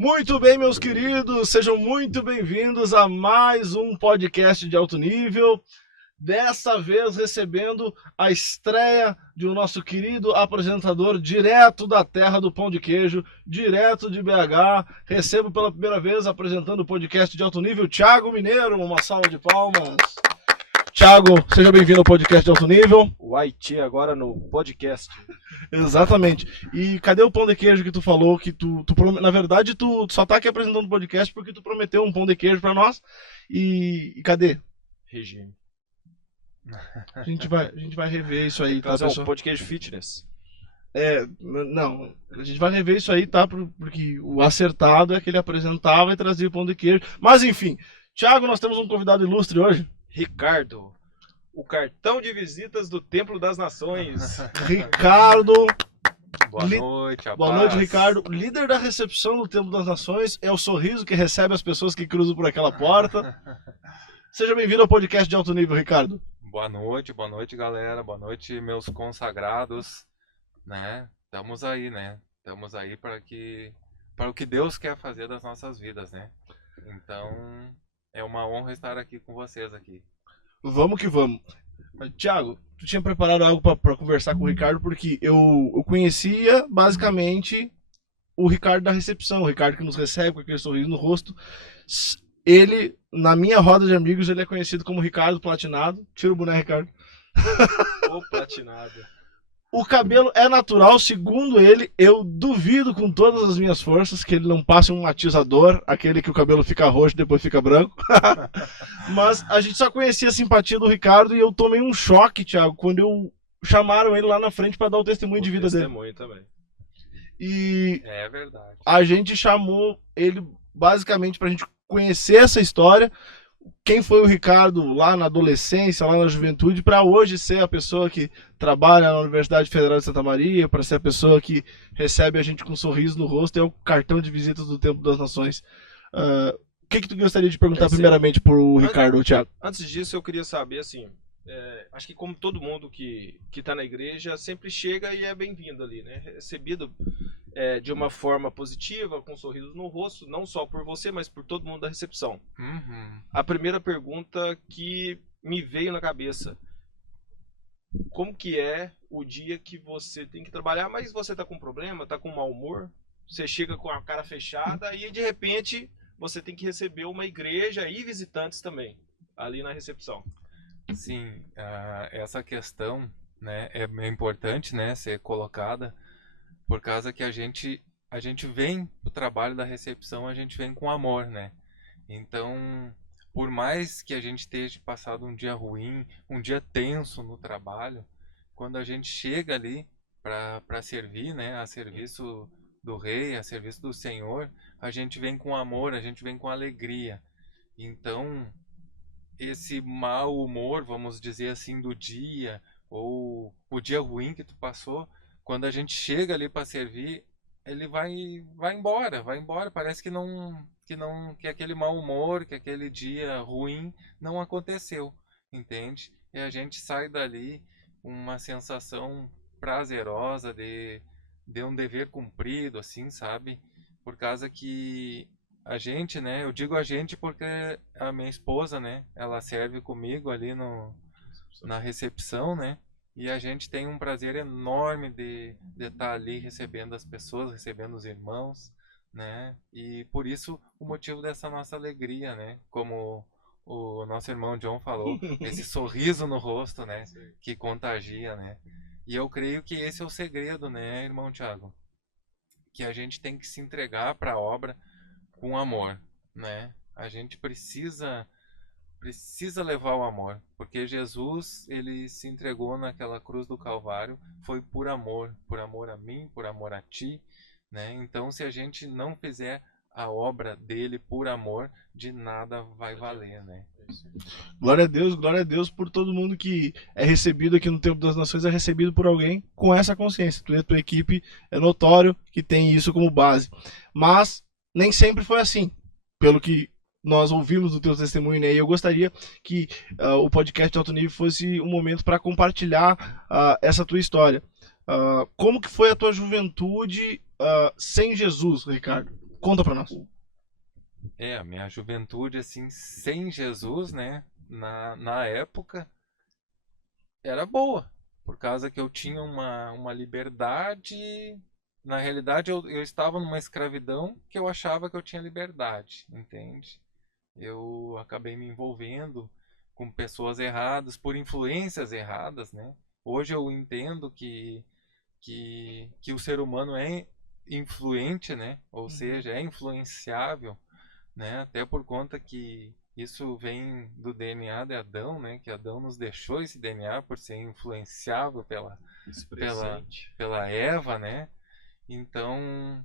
Muito bem, meus queridos, sejam muito bem-vindos a mais um podcast de alto nível. Dessa vez recebendo a estreia de um nosso querido apresentador direto da terra do pão de queijo, direto de BH. Recebo pela primeira vez apresentando o podcast de alto nível, Thiago Mineiro. Uma salva de palmas. Thiago, seja bem-vindo ao podcast de alto nível. O Haiti agora no podcast. Exatamente. E cadê o pão de queijo que tu falou? Que na verdade, tu só tá aqui apresentando o podcast porque tu prometeu um pão de queijo pra nós. E cadê? Regime. A gente vai rever isso aí, tá, Fazer pessoal? um podcast fitness. Não, a gente vai rever isso aí, tá? Porque o acertado é que ele apresentava e trazia o pão de queijo. Mas enfim, Thiago, nós temos um convidado ilustre hoje. Ricardo, o cartão de visitas do Templo das Nações. Ricardo. Boa noite, Boa noite, Ricardo. Líder da recepção do Templo das Nações. É o sorriso que recebe as pessoas que cruzam por aquela porta. Seja bem-vindo ao podcast de alto nível, Ricardo. Boa noite, galera. Boa noite, meus consagrados, né? Estamos aí, né? Estamos aí para o que Deus quer fazer das nossas vidas, né? Então, é uma honra estar aqui com vocês aqui. Vamos que vamos. Thiago, tu tinha preparado algo para conversar com o Ricardo, porque eu conhecia basicamente o Ricardo da recepção, o Ricardo que nos recebe com aquele sorriso no rosto. Ele, na minha roda de amigos, ele é conhecido como Ricardo Platinado. Tira o boné, Ricardo. O platinado. O cabelo é natural, segundo ele. Eu duvido com todas as minhas forças que ele não passe um matizador, aquele que o cabelo fica roxo e depois fica branco. Mas a gente só conhecia a simpatia do Ricardo e eu tomei um choque, Thiago, quando chamaram ele lá na frente para dar o testemunho de vida dele. Testemunho também. E É verdade. a gente chamou ele basicamente pra gente conhecer essa história, quem foi o Ricardo lá na adolescência, lá na juventude, para hoje ser a pessoa que trabalha na Universidade Federal de Santa Maria, para ser a pessoa que recebe a gente com um sorriso no rosto, é o cartão de visitas do Templo das Nações. O que tu gostaria de perguntar primeiramente pro Ricardo, Thiago? Antes disso, eu queria saber, assim, acho que como todo mundo que tá na igreja, sempre chega e é bem-vindo ali, né? Recebido de uma forma positiva, com sorrisos no rosto, não só por você, mas por todo mundo da recepção. Uhum. A primeira pergunta que me veio na cabeça: como que é o dia que você tem que trabalhar, mas você tá com problema, tá com mau humor, você chega com a cara fechada e de repente você tem que receber uma igreja e visitantes também, ali na recepção? Sim, essa questão, né, é importante, né, ser colocada, por causa que a gente vem pro trabalho da recepção, a gente vem com amor, né? Então, por mais que a gente esteja passado um dia ruim, um dia tenso no trabalho, quando a gente chega ali para servir, né, a serviço do Rei, a serviço do Senhor, a gente vem com amor, a gente vem com alegria. Então, esse mau humor, vamos dizer assim, do dia, ou o dia ruim que tu passou, quando a gente chega ali para servir, ele vai embora, parece que aquele mau humor, que aquele dia ruim não aconteceu, entende? E a gente sai dali com uma sensação prazerosa de um dever cumprido, assim, sabe? Por causa que a gente, né? Eu digo a gente porque a minha esposa, né? Ela serve comigo ali na recepção, né? E a gente tem um prazer enorme de estar ali recebendo as pessoas, recebendo os irmãos, né? E por isso o motivo dessa nossa alegria, né? Como o nosso irmão John falou, esse sorriso no rosto, né? Que contagia, né? E eu creio que esse é o segredo, né, irmão Thiago? Que a gente tem que se entregar para a obra com amor, né? A gente precisa levar o amor, porque Jesus, ele se entregou naquela cruz do Calvário, foi por amor a mim, por amor a ti, né? Então, se a gente não fizer a obra dele por amor, de nada vai valer, né? Glória a Deus por todo mundo que é recebido aqui no Templo das Nações, é recebido por alguém com essa consciência. Tu e a tua equipe é notório que tem isso como base. Mas nem sempre foi assim, pelo que nós ouvimos do teu testemunho, né? E eu gostaria que o podcast de alto nível fosse um momento para compartilhar essa tua história. Como que foi a tua juventude sem Jesus, Ricardo? Conta pra nós. A minha juventude, assim, sem Jesus, né? Na época, era boa. Por causa que eu tinha uma liberdade. Na realidade, eu estava numa escravidão que eu achava que eu tinha liberdade, entende? Eu acabei me envolvendo com pessoas erradas, por influências erradas, né? Hoje eu entendo que o ser humano é influente, né? Ou seja, é influenciável, né? Até por conta que isso vem do DNA de Adão, né? Que Adão nos deixou esse DNA por ser influenciável pela, pela Eva, né? Então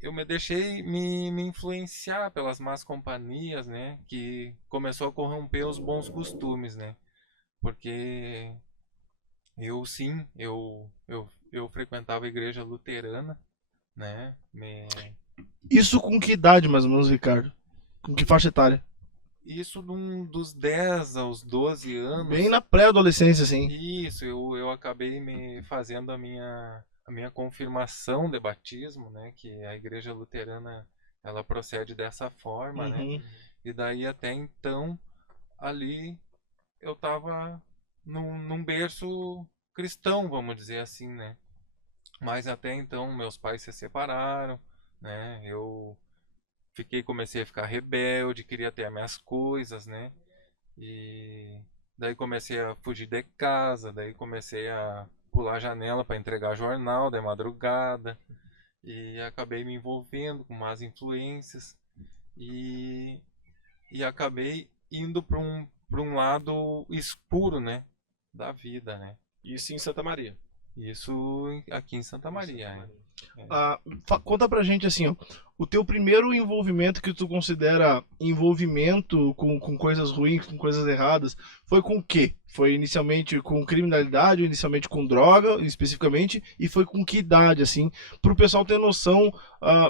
eu me deixei me influenciar pelas más companhias, né? Que começou a corromper os bons costumes, né? Porque eu sim, eu frequentava a igreja luterana, né? Isso com que idade, mais ou menos, Ricardo? Com que faixa etária? Isso dos 10 aos 12 Bem anos. na pré-adolescência, assim. Isso, eu acabei me fazendo a minha confirmação de batismo, né? Que a igreja luterana, ela procede dessa forma, né? Uhum. E daí até então, ali eu tava num berço cristão, vamos dizer assim, né? Mas até então meus pais se separaram, né? Eu comecei a ficar rebelde, queria ter as minhas coisas, né? E daí comecei a fugir de casa, daí comecei a pular a janela para entregar jornal de madrugada e acabei me envolvendo com más influências e, e acabei indo para um lado escuro, né, da vida, né? Isso em Santa Maria. Isso aqui em Santa Maria, né? Conta pra gente assim, ó, o teu primeiro envolvimento que tu considera envolvimento com coisas ruins, com coisas erradas, foi com o quê? Foi inicialmente com criminalidade, inicialmente com droga, especificamente, e foi com que idade, assim, pro pessoal ter noção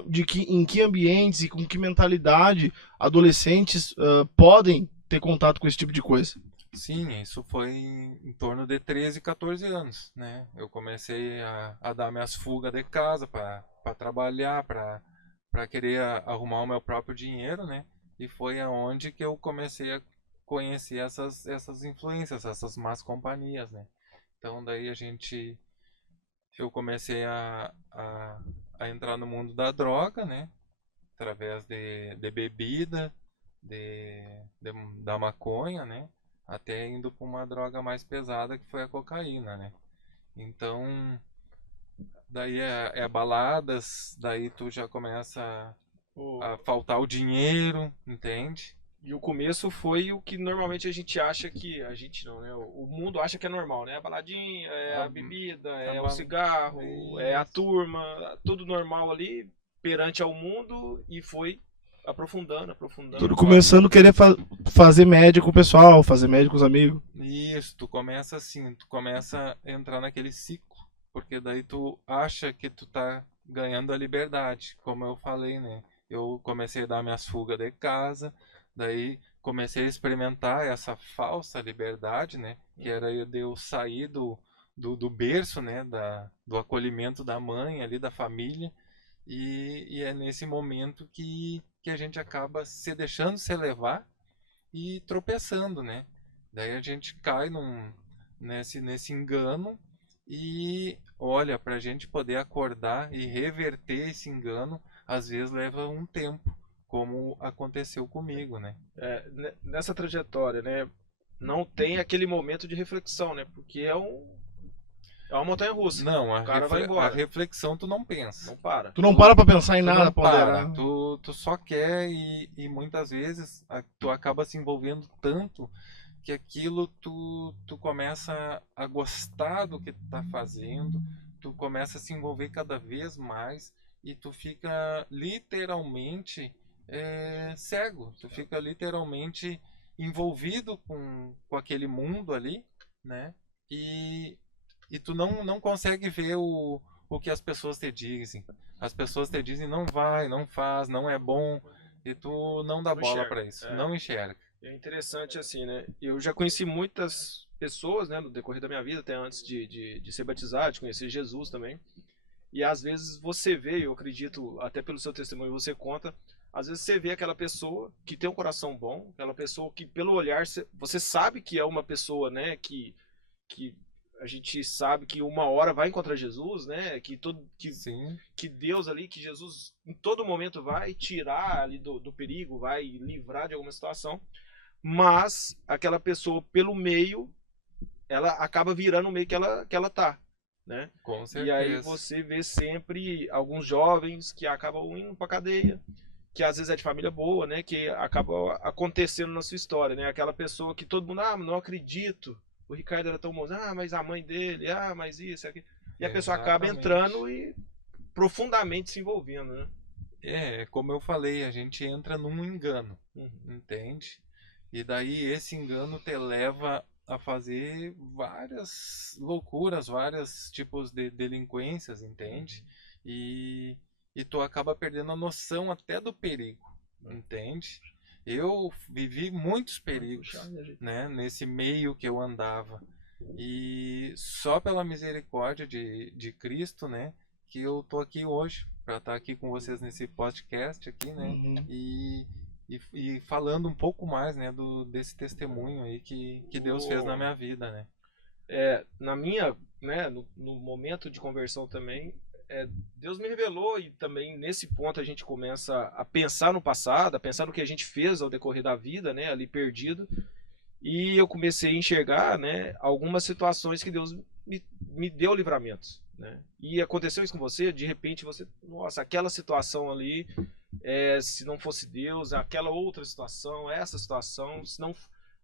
de que em que ambientes e com que mentalidade adolescentes podem ter contato com esse tipo de coisa. Sim, isso foi em torno de 13, 14 anos, né? Eu comecei a dar minhas fugas de casa para trabalhar, para querer arrumar o meu próprio dinheiro, né? E foi aonde que eu comecei a conhecer essas influências, essas más companhias, né? Então daí eu comecei a entrar no mundo da droga, né? Através de bebida, de, da maconha, né? Até indo para uma droga mais pesada que foi a cocaína, né? Então, daí é baladas, daí tu já começa a faltar o dinheiro, entende? E o começo foi o que normalmente a gente acha que. A gente não, né? O mundo acha que é normal, né? A baladinha, é a bebida, é o cigarro, é a turma, tudo normal ali perante ao mundo e foi aprofundando, aprofundando. Tudo começando a querer fazer média com o pessoal, fazer média com os amigos. Isso, tu começa assim, tu começa a entrar naquele ciclo, porque daí tu acha que tu tá ganhando a liberdade, como eu falei, né? Eu comecei a dar minhas fugas de casa, daí comecei a experimentar essa falsa liberdade, né? Que era de eu sair do berço, né? Do acolhimento da mãe ali, da família, e é nesse momento que a gente acaba se deixando se levar e tropeçando, né? Daí a gente cai nesse engano e olha, para a gente poder acordar e reverter esse engano, às vezes leva um tempo, como aconteceu comigo, né? Nessa trajetória, né? Não tem aquele momento de reflexão, né? Porque é uma montanha russa. Não, o cara vai embora. a reflexão tu não pensa. Não para. Tu não para pra pensar em Tu nada, não ponderar. para, tu só quer e muitas vezes tu acaba se envolvendo tanto que aquilo tu começa a gostar do que tu tá fazendo, tu começa a se envolver cada vez mais e tu fica literalmente cego, tu fica literalmente envolvido com aquele mundo ali, né? E tu não consegue ver o que as pessoas te dizem. As pessoas te dizem não vai, não faz, não é bom, e tu não dá Não bola enxerga. para isso, não enxerga. É interessante assim, né? Eu já conheci muitas pessoas, né, no decorrer da minha vida, até antes de ser batizado, de conhecer Jesus também. E às vezes você vê, eu acredito, até pelo seu testemunho você conta, às vezes você vê aquela pessoa que tem um coração bom, aquela pessoa que pelo olhar você sabe que é uma pessoa, né, que a gente sabe que uma hora vai encontrar Jesus, né, Sim, que Deus ali, que Jesus em todo momento vai tirar ali do perigo, vai livrar de alguma situação, mas aquela pessoa pelo meio, ela acaba virando o meio que ela tá, né? com E aí certeza. você vê sempre alguns jovens que acabam indo pra cadeia, que às vezes é de família boa, né? Que acaba acontecendo na sua história, né? Aquela pessoa que todo mundo, não acredito. O Ricardo era tão bom, mas a mãe dele, mas isso, aqui. E a pessoa acaba Exatamente. entrando e profundamente se envolvendo, né? Como eu falei, a gente entra num engano, Uhum. entende? E daí esse engano te leva a fazer várias loucuras, vários tipos de delinquências, entende? E, e tu acaba perdendo a noção até do perigo, entende? Eu vivi muitos Puxar, perigos, né, gente? né, nesse meio que eu andava. E só pela misericórdia de Cristo, né, que eu tô aqui hoje, para estar aqui com vocês nesse podcast aqui, né, Uhum. e falando um pouco mais, né, desse testemunho aí que Deus fez na O- minha vida, né. Na minha, né, no momento de conversão também, Deus me revelou e também nesse ponto a gente começa a pensar no passado, a pensar no que a gente fez ao decorrer da vida, né, ali perdido, e eu comecei a enxergar, né, algumas situações que Deus me deu livramentos, né, e aconteceu isso com você, de repente você, nossa, aquela situação ali, se não fosse Deus, aquela outra situação, essa situação, se não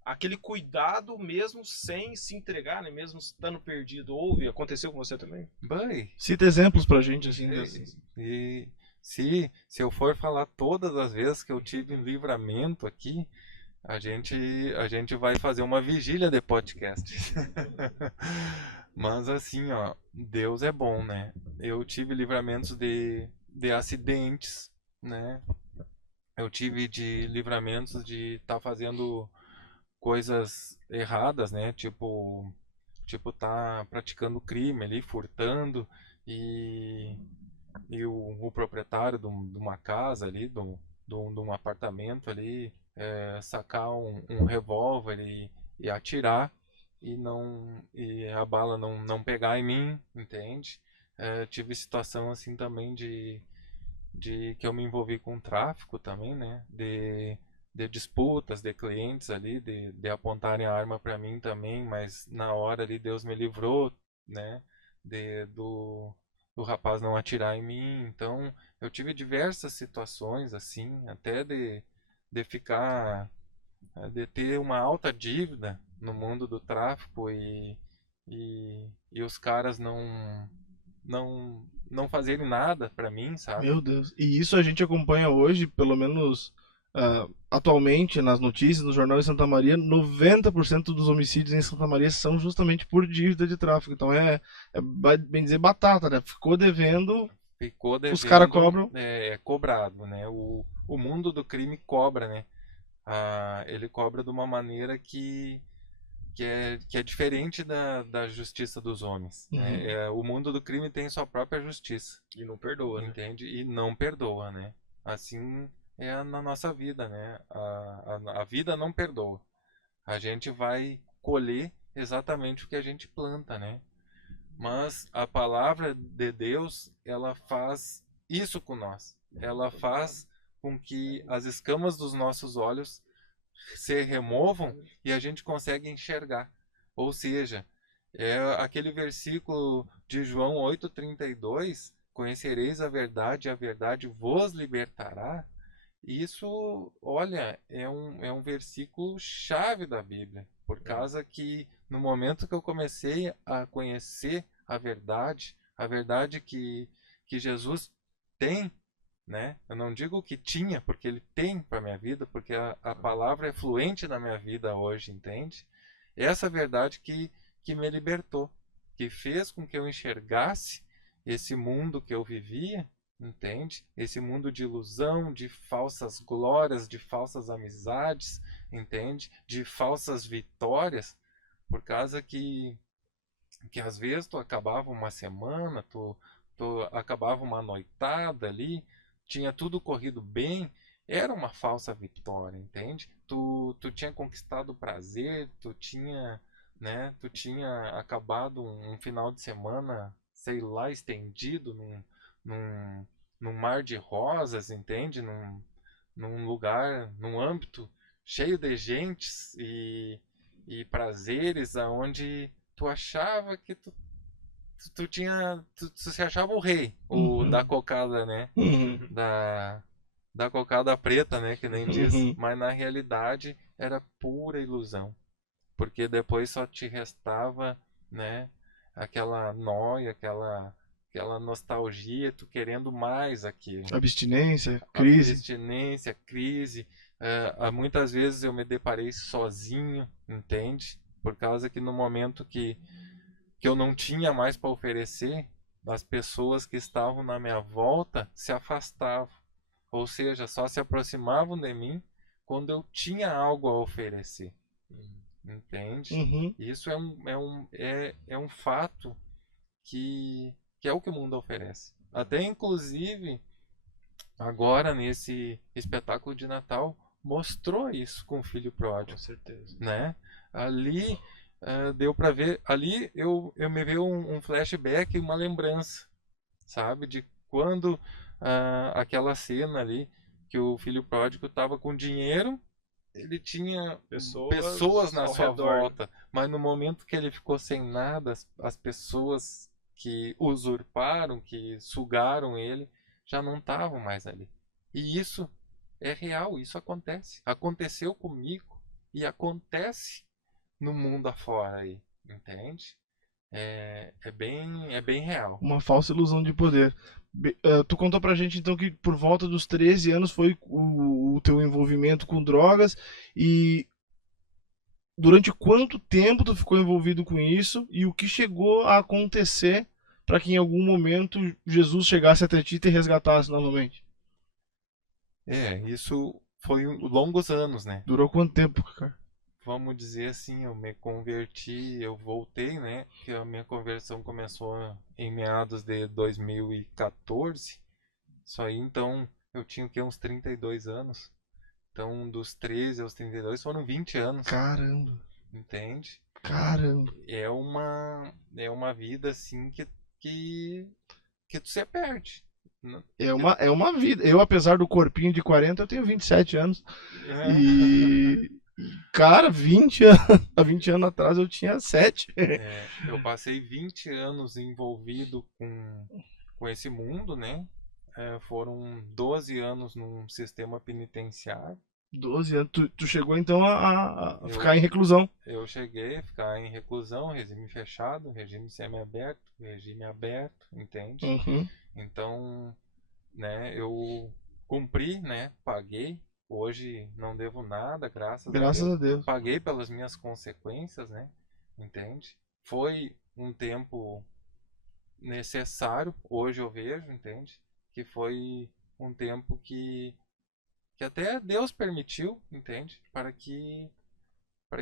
aquele cuidado mesmo sem se entregar, né? Mesmo estando perdido, aconteceu com você também? Bem, Cita exemplos pra gente, assim, e se eu for falar todas as vezes que eu tive livramento aqui, a gente vai fazer uma vigília de podcast. Mas assim, ó, Deus é bom, né? Eu tive livramentos de acidentes, né? Eu tive de livramentos de estar fazendo coisas erradas, né? Tipo tá praticando crime ali, furtando e, e o proprietário de uma casa ali, de um apartamento ali, sacar um revólver e atirar e a bala não pegar em mim, entende? Tive situação assim também de que eu me envolvi com tráfico também, né? De disputas de clientes ali, de apontarem a arma para mim também, mas na hora ali Deus me livrou, né? Do rapaz não atirar em mim. Então eu tive diversas situações assim, até de ficar, de ter uma alta dívida no mundo do tráfico e os caras não fazerem nada para mim, sabe? meu Deus. E isso a gente acompanha hoje, pelo menos atualmente, nas notícias, no Jornal de Santa Maria, 90% dos homicídios em Santa Maria são justamente por dívida de tráfico. Então bem dizer, batata, né? Ficou devendo, Ficou os caras devendo, cobram. é cobrado, né? O mundo do crime cobra, né? Ele cobra de uma maneira que é diferente da justiça dos homens, né? Uhum. O mundo do crime tem sua própria justiça, E não perdoa, né? entende? E não perdoa, né? Assim é na nossa vida, né? A vida não perdoa. A gente vai colher exatamente o que a gente planta, né? Mas a palavra de Deus, ela faz isso com nós. Ela faz com que as escamas dos nossos olhos se removam e a gente consegue enxergar. Ou seja, é aquele versículo de João 8:32, conhecereis a verdade vos libertará. Isso, olha, é um versículo chave da Bíblia, por causa que no momento que eu comecei a conhecer a verdade que Jesus tem, né? Eu não digo que tinha, porque ele tem para minha vida, porque a palavra é fluente na minha vida hoje, entende? Essa verdade que me libertou, que fez com que eu enxergasse esse mundo que eu vivia, entende? Esse mundo de ilusão, de falsas glórias, de falsas amizades, entende? De falsas vitórias, por causa que às vezes tu acabava uma semana, tu acabava uma noitada ali, tinha tudo corrido bem, era uma falsa vitória, entende? Tu tinha conquistado o prazer, tu tinha acabado um final de semana, sei lá, estendido num, num mar de rosas, entende? Num lugar, num âmbito cheio de gentes e prazeres, aonde tu achava que tu se achava o rei, o da cocada, né? Uhum. Da cocada preta, né? Que nem diz. Uhum. Mas na realidade era pura ilusão. Porque depois só te restava, né? Aquela noia, aquela nostalgia, tu querendo mais aquilo. Abstinência, crise. Abstinência, crise. Muitas vezes eu me deparei sozinho, entende? Por causa que no momento que eu não tinha mais para oferecer, as pessoas que estavam na minha volta se afastavam. Ou seja, só se aproximavam de mim quando eu tinha algo a oferecer. Entende? Uhum. Isso é um fato que é o que o mundo oferece. Até inclusive, agora nesse espetáculo de Natal, mostrou isso com o filho Com pródigo, certeza. né? Ali deu para ver, ali eu me veio um flashback, uma lembrança, sabe? De quando aquela cena ali que o filho pródigo estava com dinheiro, ele tinha pessoas na ao sua redor. volta, mas no momento que ele ficou sem nada, as pessoas que usurparam, que sugaram ele, já não estavam mais ali. E isso é real, isso acontece. Aconteceu comigo e acontece no mundo afora aí, entende? É bem real. Uma falsa ilusão de poder. Tu contou pra gente então que por volta dos 13 anos foi o teu envolvimento com drogas e durante quanto tempo tu ficou envolvido com isso e o que chegou a acontecer para que em algum momento Jesus chegasse até ti e te resgatasse novamente? Isso foi longos anos, né? Durou quanto tempo, cara? Vamos dizer assim, eu me converti, eu voltei, né? Que a minha conversão começou em meados de 2014. Isso aí, então, eu tinha o quê? Uns 32 anos. Então, dos 13 aos 32 foram 20 anos, Caramba, entende? caramba. É uma vida assim que tu se perde. É uma vida. Eu, apesar do corpinho de 40, eu tenho 27 anos. É. E, cara, 20 anos, há 20 anos atrás eu tinha 7. Eu passei 20 anos envolvido com esse mundo, né? Foram 12 anos num sistema penitenciário. 12 anos. Tu chegou então a Eu, ficar em reclusão. eu cheguei a ficar em reclusão, regime fechado, regime semiaberto, regime aberto, entende? Uhum. Então, né, eu cumpri, né, paguei. Hoje não devo nada, graças a Graças Deus. a Deus. Paguei pelas minhas consequências, né? Entende? Foi um tempo necessário, hoje eu vejo, entende? Que foi um tempo que até Deus permitiu, entende? Para que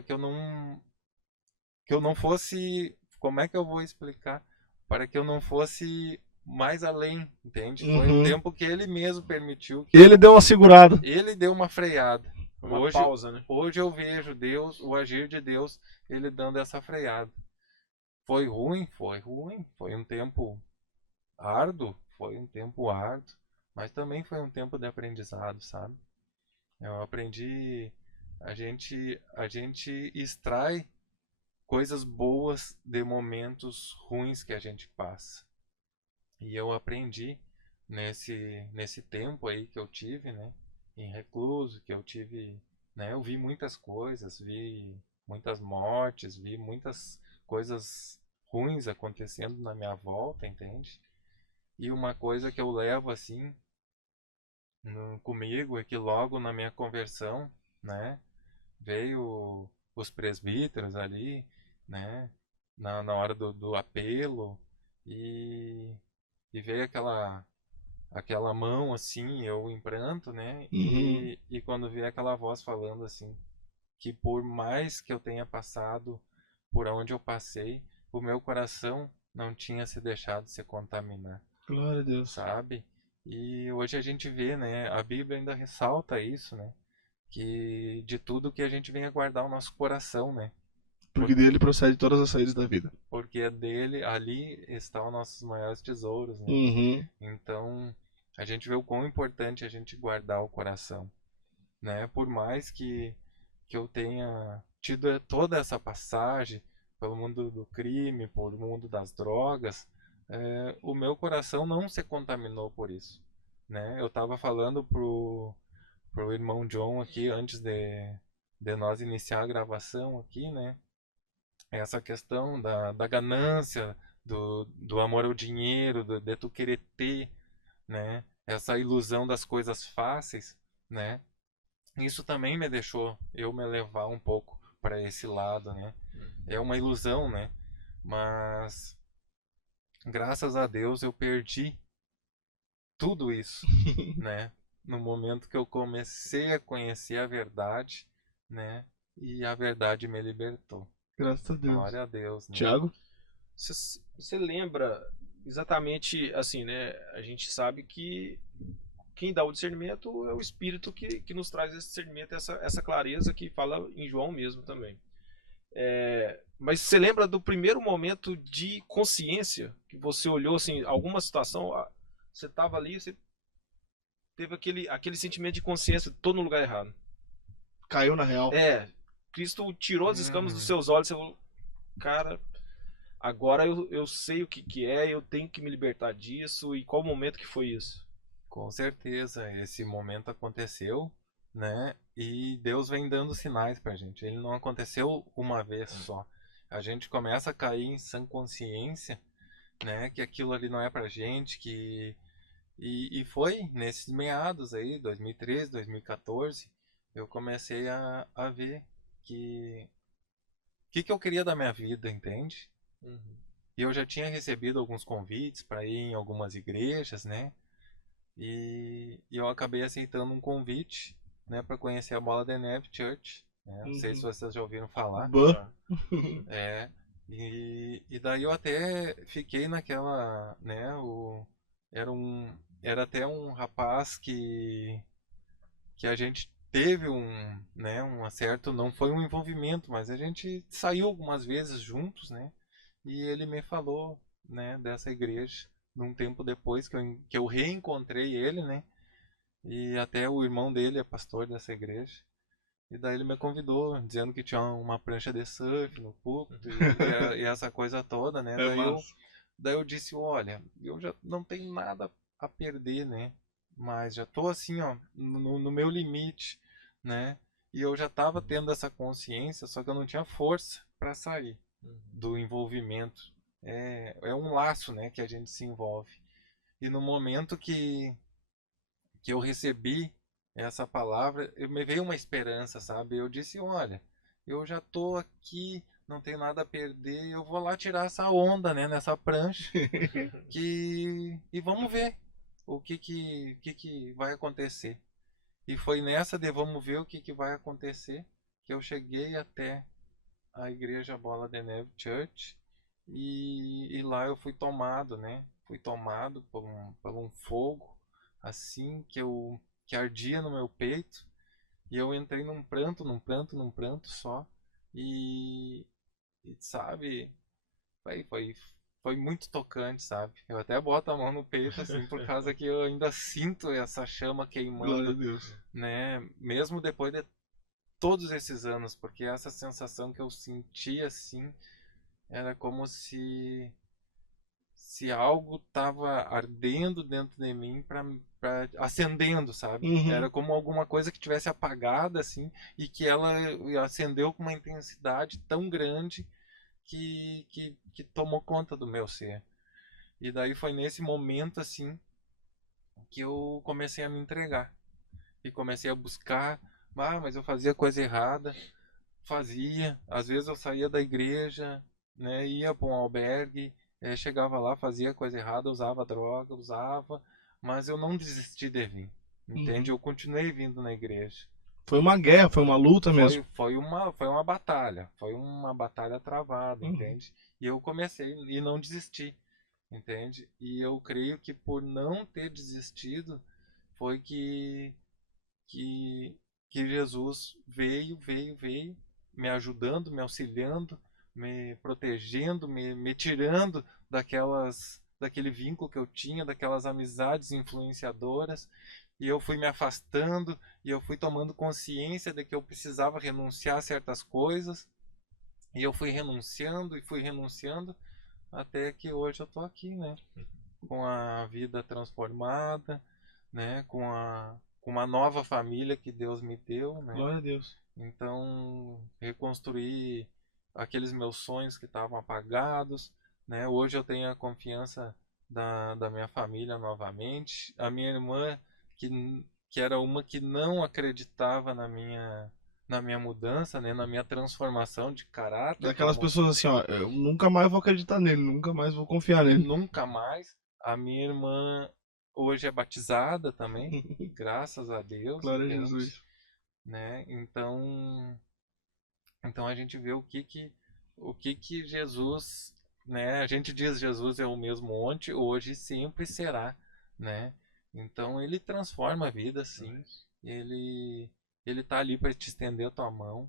eu não fosse, como é que eu vou explicar? Para que eu não fosse mais além, entende? Foi um Uhum. tempo que ele mesmo permitiu Ele deu uma segurada. ele deu uma freada. Uma pausa, né? Hoje eu vejo Deus, o agir de Deus, ele dando essa freada. Foi ruim, foi um tempo árduo, mas também foi um tempo de aprendizado, sabe? Eu aprendi, a gente extrai coisas boas de momentos ruins que a gente passa. E eu aprendi nesse tempo aí que eu tive, né, em recluso, que eu tive, né, eu vi muitas coisas, vi muitas mortes, vi muitas coisas ruins acontecendo na minha volta, entende? E uma coisa que eu levo assim comigo é que logo na minha conversão, né, veio os presbíteros ali, né, na hora do apelo e, e veio aquela mão assim, eu em pranto, né, Uhum. e quando veio aquela voz falando assim, que por mais que eu tenha passado por onde eu passei, o meu coração não tinha se deixado se contaminar. Glória a Deus. sabe? E hoje a gente vê, né? A Bíblia ainda ressalta isso, né? Que de tudo que a gente venha guardar o nosso coração, né? Porque dele procede todas as saídas da vida. Porque é dele, ali estão os nossos maiores tesouros, né? Uhum. Então, a gente vê o quão importante é a gente guardar o coração, né? Por mais que eu tenha tido toda essa passagem pelo mundo do crime, pelo mundo das drogas, o meu coração não se contaminou por isso, né? Eu estava falando pro irmão John aqui antes de nós iniciar a gravação aqui, né? Essa questão da ganância, do amor ao dinheiro, de tu querer ter, né? Essa ilusão das coisas fáceis, né? Isso também me deixou eu me levar um pouco para esse lado, né? É uma ilusão, né? Mas graças a Deus eu perdi tudo isso, né? No momento que eu comecei a conhecer a verdade, né? E a verdade me libertou. Graças a Deus. Glória a Deus, né? Tiago? Você lembra exatamente assim, né? A gente sabe que quem dá o discernimento é o Espírito que nos traz esse discernimento, essa clareza que fala em João mesmo também. Mas você lembra do primeiro momento de consciência que você olhou assim, alguma situação, você estava ali, você teve aquele sentimento de consciência, estou no lugar errado. Caiu na real. Cristo tirou as escamas dos seus olhos, você falou, cara, agora eu sei o que é, eu tenho que me libertar disso, e qual momento que foi isso? Com certeza, esse momento aconteceu, né? E Deus vem dando sinais pra gente. Ele não aconteceu uma vez só. A gente começa a cair em sã consciência, né? Que aquilo ali não é pra gente, E foi nesses meados aí, 2013, 2014, eu comecei a ver que eu queria da minha vida, entende? E eu já tinha recebido alguns convites para ir em algumas igrejas, né? E eu acabei aceitando um convite, né, para conhecer a Bola de Neve Church, né? Não sei se vocês já ouviram falar. Bah. E daí eu até fiquei naquela, né, era até um rapaz que a gente teve um acerto, não foi um envolvimento, mas a gente saiu algumas vezes juntos, né? E ele me falou, né, dessa igreja, num tempo depois que eu reencontrei ele, né? E até o irmão dele é pastor dessa igreja. E daí ele me convidou, dizendo que tinha uma prancha de surf no púlpito e essa coisa toda, né? Daí eu disse, olha, eu já não tenho nada a perder, né? Mas já tô assim, ó, no meu limite, né? E eu já tava tendo essa consciência, só que eu não tinha força para sair do envolvimento. É um laço, né, que a gente se envolve. E no momento que eu recebi essa palavra, me veio uma esperança, sabe? Eu disse, olha, eu já tô aqui, não tenho nada a perder, eu vou lá tirar essa onda, né, nessa prancha, e vamos ver o que vai acontecer. E foi nessa de vamos ver o que vai acontecer que eu cheguei até a igreja Bola de Neve Church e lá eu fui tomado, né? Fui tomado por um fogo assim que ardia no meu peito e eu entrei num pranto só e sabe, foi muito tocante, sabe? Eu até boto a mão no peito assim por causa que eu ainda sinto essa chama queimando, né? Mesmo depois de todos esses anos, porque essa sensação que eu senti assim era como se algo tava ardendo dentro de mim para acendendo, sabe? Era como alguma coisa que tivesse apagada assim e que ela acendeu com uma intensidade tão grande que tomou conta do meu ser. E daí foi nesse momento assim que eu comecei a me entregar e comecei a buscar, mas eu fazia coisa errada, às vezes eu saía da igreja, né, ia para um albergue, chegava lá, fazia coisa errada, usava droga, mas eu não desisti de vir, entende? Eu continuei vindo na igreja. Foi uma guerra, foi uma luta mesmo. Foi uma batalha travada, entende? E eu comecei e não desisti, entende? E eu creio que por não ter desistido foi que, que Jesus veio me ajudando, me auxiliando, me protegendo, me tirando daquele vínculo que eu tinha, daquelas amizades influenciadoras, e eu fui me afastando, e eu fui tomando consciência de que eu precisava renunciar a certas coisas, e eu fui renunciando, até que hoje eu tô aqui, né? Com a vida transformada, né? Com uma nova família que Deus me deu, né? Glória a Deus. Então, reconstruir aqueles meus sonhos que estavam apagados, né? Hoje eu tenho a confiança da minha família novamente. A minha irmã, que era uma que não acreditava na minha mudança, né? Na minha transformação de caráter, Daquelas pessoas assim, ó, eu nunca mais vou acreditar nele, nunca mais vou confiar nele. nunca mais. A minha irmã hoje é batizada também, graças a Deus, Glória a entende? Jesus. Né? Então a gente vê o que que Jesus, né? A gente diz Jesus é o mesmo ontem, hoje e sempre será, né? Então ele transforma a vida, sim. Ele tá ali para te estender a tua mão,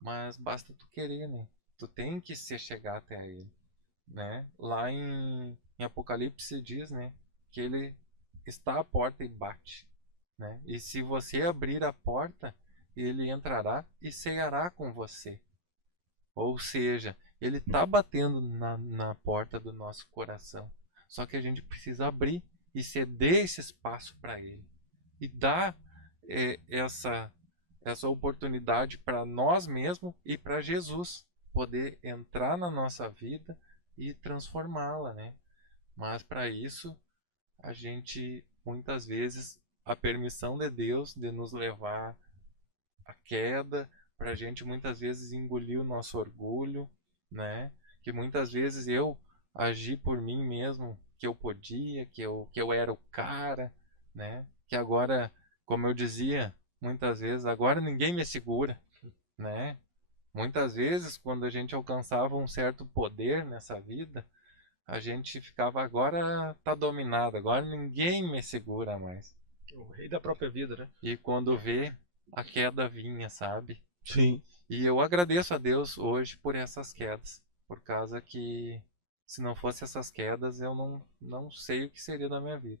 mas basta tu querer, né? Tu tem que se chegar até ele, né? Lá em Apocalipse diz, né, que ele está à porta e bate, né? E se você abrir a porta, ele entrará e ceará com você. Ou seja, ele está batendo na porta do nosso coração. Só que a gente precisa abrir e ceder esse espaço para ele. E dar essa oportunidade para nós mesmos e para Jesus poder entrar na nossa vida e transformá-la, né? Mas para isso, a gente muitas vezes a permissão de Deus de nos levar à queda, para a gente muitas vezes engolir o nosso orgulho, né? Que muitas vezes eu agi por mim mesmo, que eu podia, que eu era o cara, né? Que agora, como eu dizia, muitas vezes, agora ninguém me segura, né? Muitas vezes, quando a gente alcançava um certo poder nessa vida, a gente ficava, agora tá dominado, agora ninguém me segura mais. O rei da própria vida, né? E quando vê, a queda vinha, sabe? Sim. E eu agradeço a Deus hoje por essas quedas, por causa que se não fosse essas quedas, eu não sei o que seria da minha vida.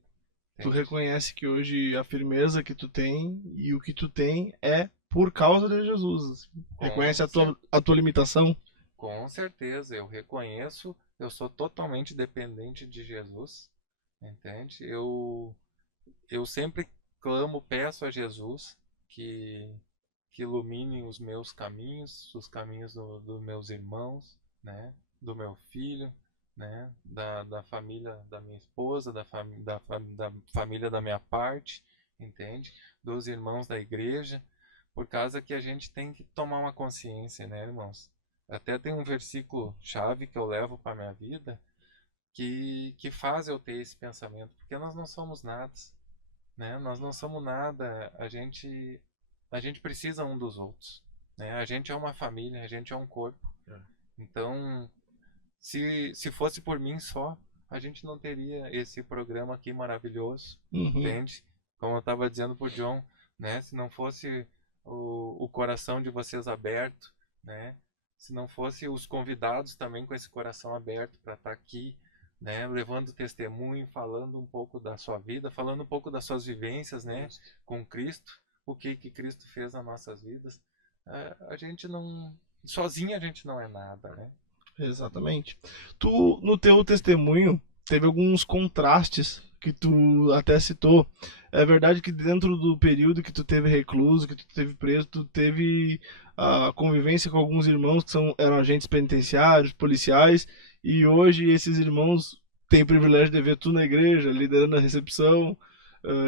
Tu Entende? reconhece que hoje a firmeza que tu tem e o que tu tem é por causa de Jesus. Assim. Reconhece a tua limitação? Com certeza, eu reconheço, eu sou totalmente dependente de Jesus, entende? Eu sempre clamo, peço a Jesus que ilumine os meus caminhos, os caminhos dos meus irmãos, né? Do meu filho, né? Da família da minha esposa, da família da minha parte, entende? Dos irmãos da igreja, por causa que a gente tem que tomar uma consciência, né, irmãos? Até tem um versículo chave que eu levo para minha vida que faz eu ter esse pensamento, porque nós não somos nada, né? Nós não somos nada, a gente precisa um dos outros, né? A gente é uma família, a gente é um corpo. Então, se fosse por mim só, a gente não teria esse programa aqui maravilhoso, entende? Como eu estava dizendo pro John, né? Se não fosse o coração de vocês aberto, né? Se não fosse os convidados também com esse coração aberto para estar aqui, né? Levando testemunho, falando um pouco da sua vida, falando um pouco das suas vivências, né? Com Cristo, o que Cristo fez nas nossas vidas. A gente não, sozinho a gente não é nada, né? Exatamente. Tu, no teu testemunho, teve alguns contrastes que tu até citou. É verdade que dentro do período que tu teve recluso, que tu teve preso, tu teve a convivência com alguns irmãos que eram agentes penitenciários, policiais, e hoje esses irmãos têm o privilégio de ver tu na igreja, liderando a recepção,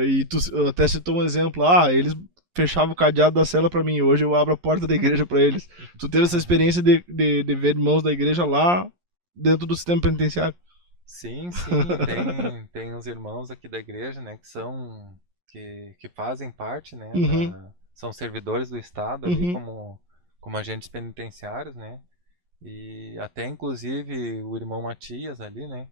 e tu até citou um exemplo, eles fechava o cadeado da cela para mim. Hoje eu abro a porta da igreja para eles. Tu teve essa experiência de ver irmãos da igreja lá dentro do sistema penitenciário? Sim, tem uns irmãos aqui da igreja, né, que fazem parte, né, são servidores do Estado ali como agentes penitenciários, né, e até inclusive o irmão Matias ali, né,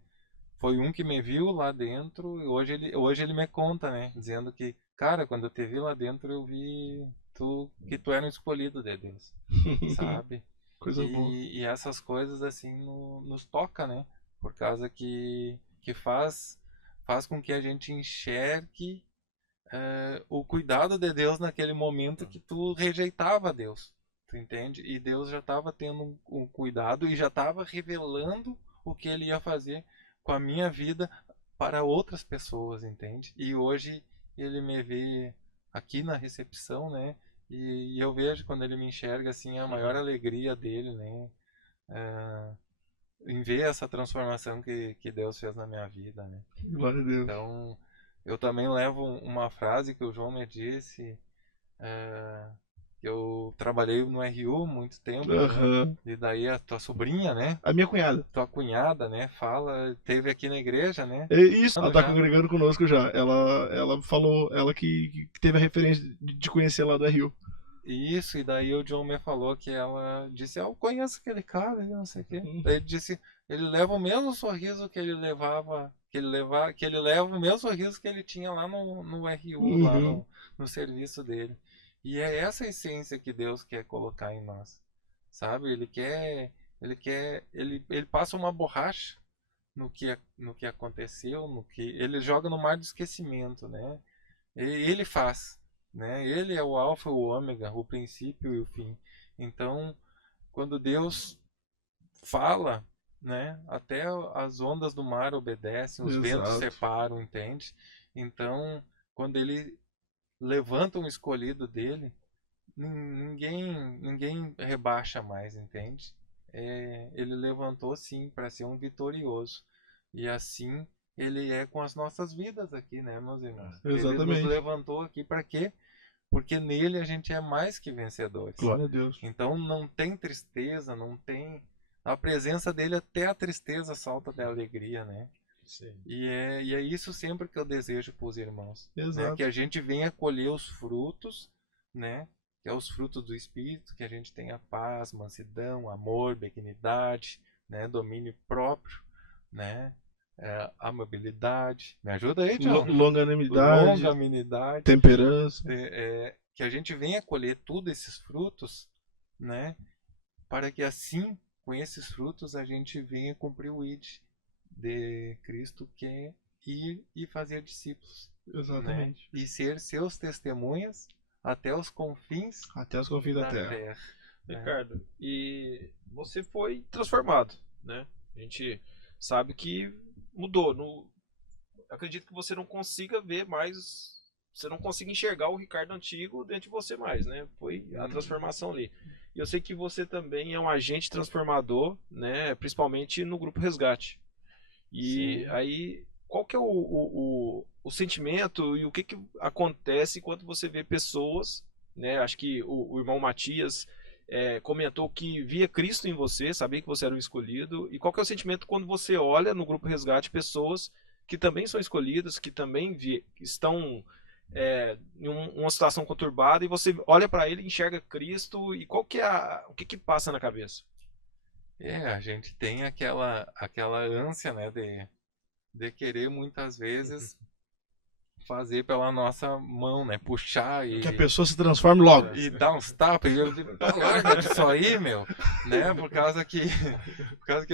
foi um que me viu lá dentro e hoje ele me conta, né? Dizendo que, cara, quando eu te vi lá dentro eu vi que tu era um escolhido de Deus, sabe? Coisa boa. E essas coisas assim nos toca, né? Por causa que faz com que a gente enxergue o cuidado de Deus naquele momento que tu rejeitava Deus, tu entende? E Deus já estava tendo um cuidado e já estava revelando o que ele ia fazer com a minha vida para outras pessoas, entende? E hoje ele me vê aqui na recepção, né? E eu vejo quando ele me enxerga assim a maior alegria dele, né? É, em ver essa transformação que Deus fez na minha vida, né? Glória a Deus. Então, eu também levo uma frase que o João me disse, que eu trabalhei no RU muito tempo, né? Aham. E daí a tua sobrinha, né? A minha cunhada. Tua cunhada, né? Teve aqui na igreja, né? É isso, ela tá Já. congregando conosco já. Ela falou, ela que teve a referência de conhecer lá do Rio. Isso, e daí o John me falou que ela disse, eu conheço aquele cara, eu não sei o quê. Uhum. Daí ele disse, ele leva o mesmo sorriso que ele leva o mesmo sorriso que ele tinha lá no RU, lá Uhum. no serviço dele. E é essa a essência que Deus quer colocar em nós, sabe? Ele passa uma borracha no que aconteceu, ele joga no mar do esquecimento, né? Ele faz, né? Ele é o alfa e o ômega, o princípio e o fim. Então, quando Deus fala, né? Até as ondas do mar obedecem, os ventos Exato. separam, entende? Então, quando ele levanta um escolhido dele, ninguém rebaixa mais, entende? Ele levantou sim para ser um vitorioso. E assim ele é com as nossas vidas aqui, né, meus irmãos? Ele nos Exatamente. levantou aqui para quê? Porque nele a gente é mais que vencedores. Glória a Deus. Então não tem tristeza, não tem. A presença dele, até a tristeza salta da alegria, né? Sim. E é isso sempre que eu desejo para os irmãos. Né? Exato. Que a gente venha colher os frutos, né? Que é os frutos do Espírito, que a gente tenha paz, mansidão, amor, benignidade, né? Domínio próprio, né? Amabilidade. Me ajuda aí, Tiago? Longanimidade, Longanimidade. temperança. Que a gente venha colher todos esses frutos, né? Para que assim, com esses frutos, a gente venha cumprir o ID de Cristo, que é ir e fazer discípulos. Exatamente. Né? E ser seus testemunhas até os confins Até os confins da terra. Ricardo, e você foi transformado, né? A gente sabe que mudou. Acredito que você não consiga ver mais, você não consiga enxergar o Ricardo antigo dentro de você mais, né? Foi a transformação ali. E eu sei que você também é um agente transformador, né? Principalmente no Grupo Resgate. E Sim. aí, qual que é o sentimento e o que acontece quando você vê pessoas, né? Acho que o irmão Matias comentou que via Cristo em você, sabia que você era um escolhido. E qual que é o sentimento quando você olha no Grupo Resgate pessoas que também são escolhidas, que também estão em uma situação conturbada e você olha para ele e enxerga Cristo e qual que é o que passa na cabeça? A gente tem aquela ânsia, né, de querer muitas vezes fazer pela nossa mão, né, puxar e que a pessoa se transforme logo. E dar uns tapas e eu digo, larga disso aí, meu, né, por causa que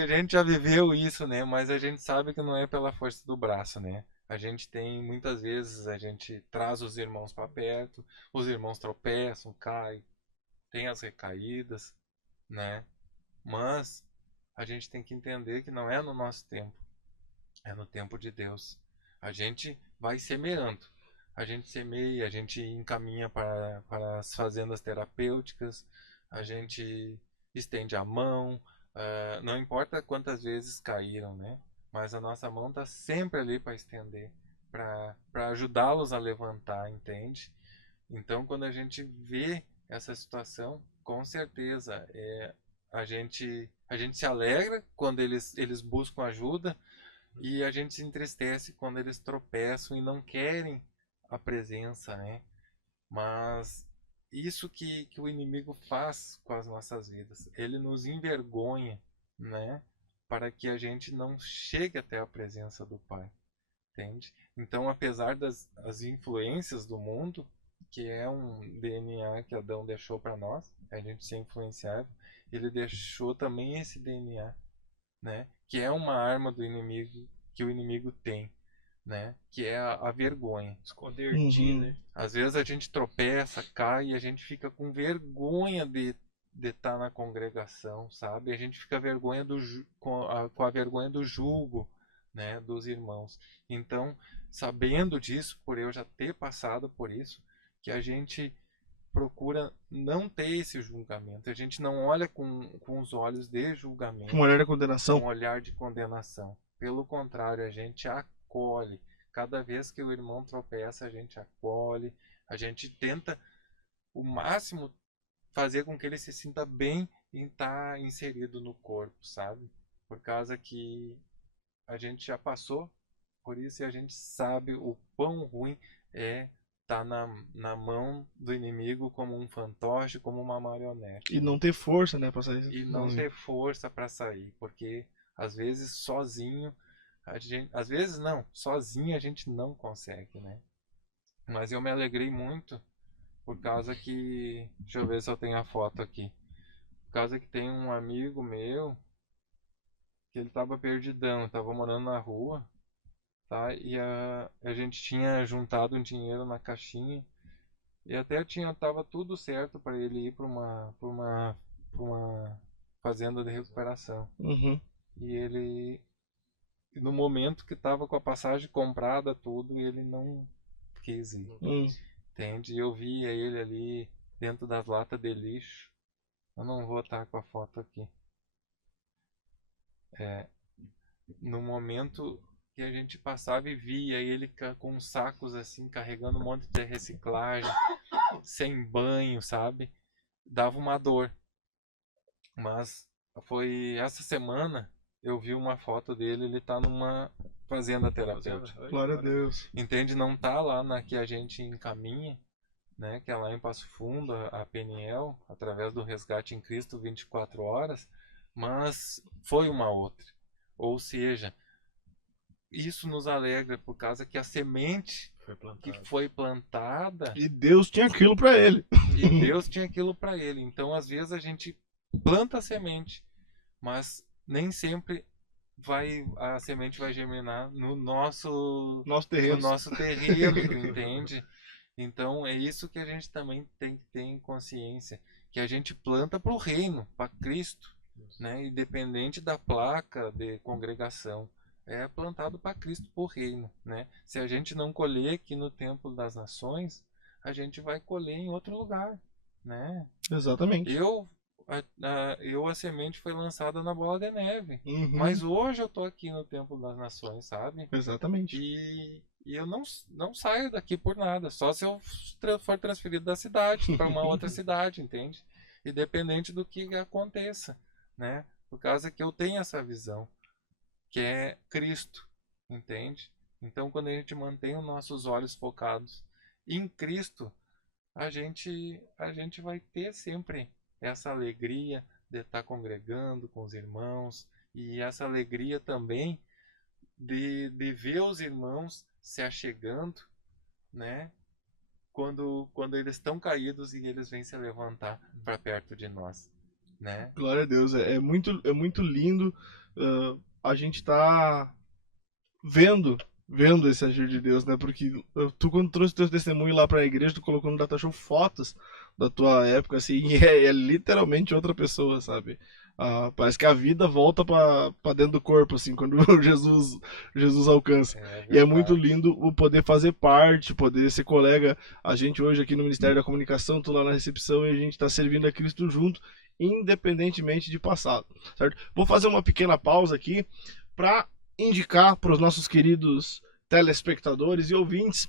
a gente já viveu isso, né, mas a gente sabe que não é pela força do braço, né. A gente tem, muitas vezes, a gente traz os irmãos para perto, os irmãos tropeçam, caem, tem as recaídas, né, mas a gente tem que entender que não é no nosso tempo, é no tempo de Deus. A gente vai semeando. A gente semeia, a gente encaminha para as fazendas terapêuticas, a gente estende a mão, não importa quantas vezes caíram, né? Mas a nossa mão está sempre ali para estender, para ajudá-los a levantar, entende? Então, quando a gente vê essa situação, com certeza, a gente se alegra quando eles buscam ajuda e a gente se entristece quando eles tropeçam e não querem a presença, né? Mas isso que o inimigo faz com as nossas vidas, ele nos envergonha, né? para que a gente não chegue até a presença do Pai, entende? Então, apesar das influências do mundo, que é um DNA que Adão deixou para nós, a gente ser influenciável, ele deixou também esse DNA, né? Que é uma arma do inimigo, que o inimigo tem, né? Que é a vergonha. Esconder de ti, né? Às vezes a gente tropeça, cai e a gente fica com vergonha de estar na congregação, sabe? A gente fica com a vergonha do julgo, né, dos irmãos. Então, sabendo disso, por eu já ter passado por isso, que a gente procura não ter esse julgamento. A gente não olha com os olhos de julgamento, Com um olhar de condenação. com um olhar de condenação. Pelo contrário, a gente acolhe. Cada vez que o irmão tropeça, a gente acolhe. A gente tenta o máximo fazer com que ele se sinta bem em estar inserido no corpo, sabe? Por causa que a gente já passou por isso e a gente sabe o quão ruim é estar na mão do inimigo como um fantoche, como uma marionete. E não ter força, né, pra sair. E não ter força para sair, porque às vezes sozinho, às vezes não, sozinho a gente não consegue, né? Mas eu me alegrei muito por causa que, deixa eu ver se eu tenho a foto aqui. Por causa que tem um amigo meu que ele tava perdidão, tava morando na rua, tá? E a gente tinha juntado um dinheiro na caixinha e até tava tudo certo para ele ir para uma fazenda de recuperação. Uhum. E ele, no momento que tava com a passagem comprada, tudo, ele não quis ir. Entende? Eu via ele ali dentro das latas de lixo. Eu não vou estar com a foto aqui. No momento que a gente passava e via ele com sacos assim, carregando um monte de reciclagem, sem banho, sabe? Dava uma dor. Mas foi essa semana eu vi uma foto dele, ele tá numa fazenda terapêutica. Glória a Deus. Entende? Não tá lá na que a gente encaminha, né? Que é lá em Passo Fundo, a Peniel, através do Resgate em Cristo 24 horas, mas foi uma outra. Ou seja, isso nos alegra por causa que a semente que foi plantada E Deus tinha aquilo pra ele. e Deus tinha aquilo para ele. Então, às vezes a gente planta a semente, mas nem sempre a semente vai germinar no nosso terreno. no nosso terreno, entende? Então é isso que a gente também tem que ter em consciência, que a gente planta para o reino, para Cristo, né? Independente da placa de congregação, é plantado para Cristo, para o reino, né? Se a gente não colher aqui no Templo das Nações, a gente vai colher em outro lugar, né? Exatamente. A semente foi lançada na Bola de Neve, Uhum. mas hoje eu tô aqui no Templo das Nações, sabe? Exatamente. E eu não saio daqui por nada, só se eu for transferido da cidade para uma outra cidade, entende? Independente do que aconteça, né? Por causa que eu tenho essa visão, que é Cristo, entende? Então, quando a gente mantém os nossos olhos focados em Cristo, a gente vai ter sempre essa alegria de estar congregando com os irmãos e essa alegria também de ver os irmãos se achegando, né? Quando eles estão caídos e eles vêm se levantar para perto de nós, né? Glória a Deus. É muito lindo a gente tá vendo esse agir de Deus, né? Porque tu, quando trouxe teu testemunho lá pra igreja, tu colocou no Data Show fotos da tua época, assim, e é literalmente outra pessoa, sabe? Parece que a vida volta pra dentro do corpo, assim, quando Jesus alcança. E é muito lindo o poder fazer parte, poder ser colega. A gente hoje aqui no Ministério da Comunicação, tô lá na recepção e a gente tá servindo a Cristo junto, independentemente de passado, certo? Vou fazer uma pequena pausa aqui pra indicar para os nossos queridos telespectadores e ouvintes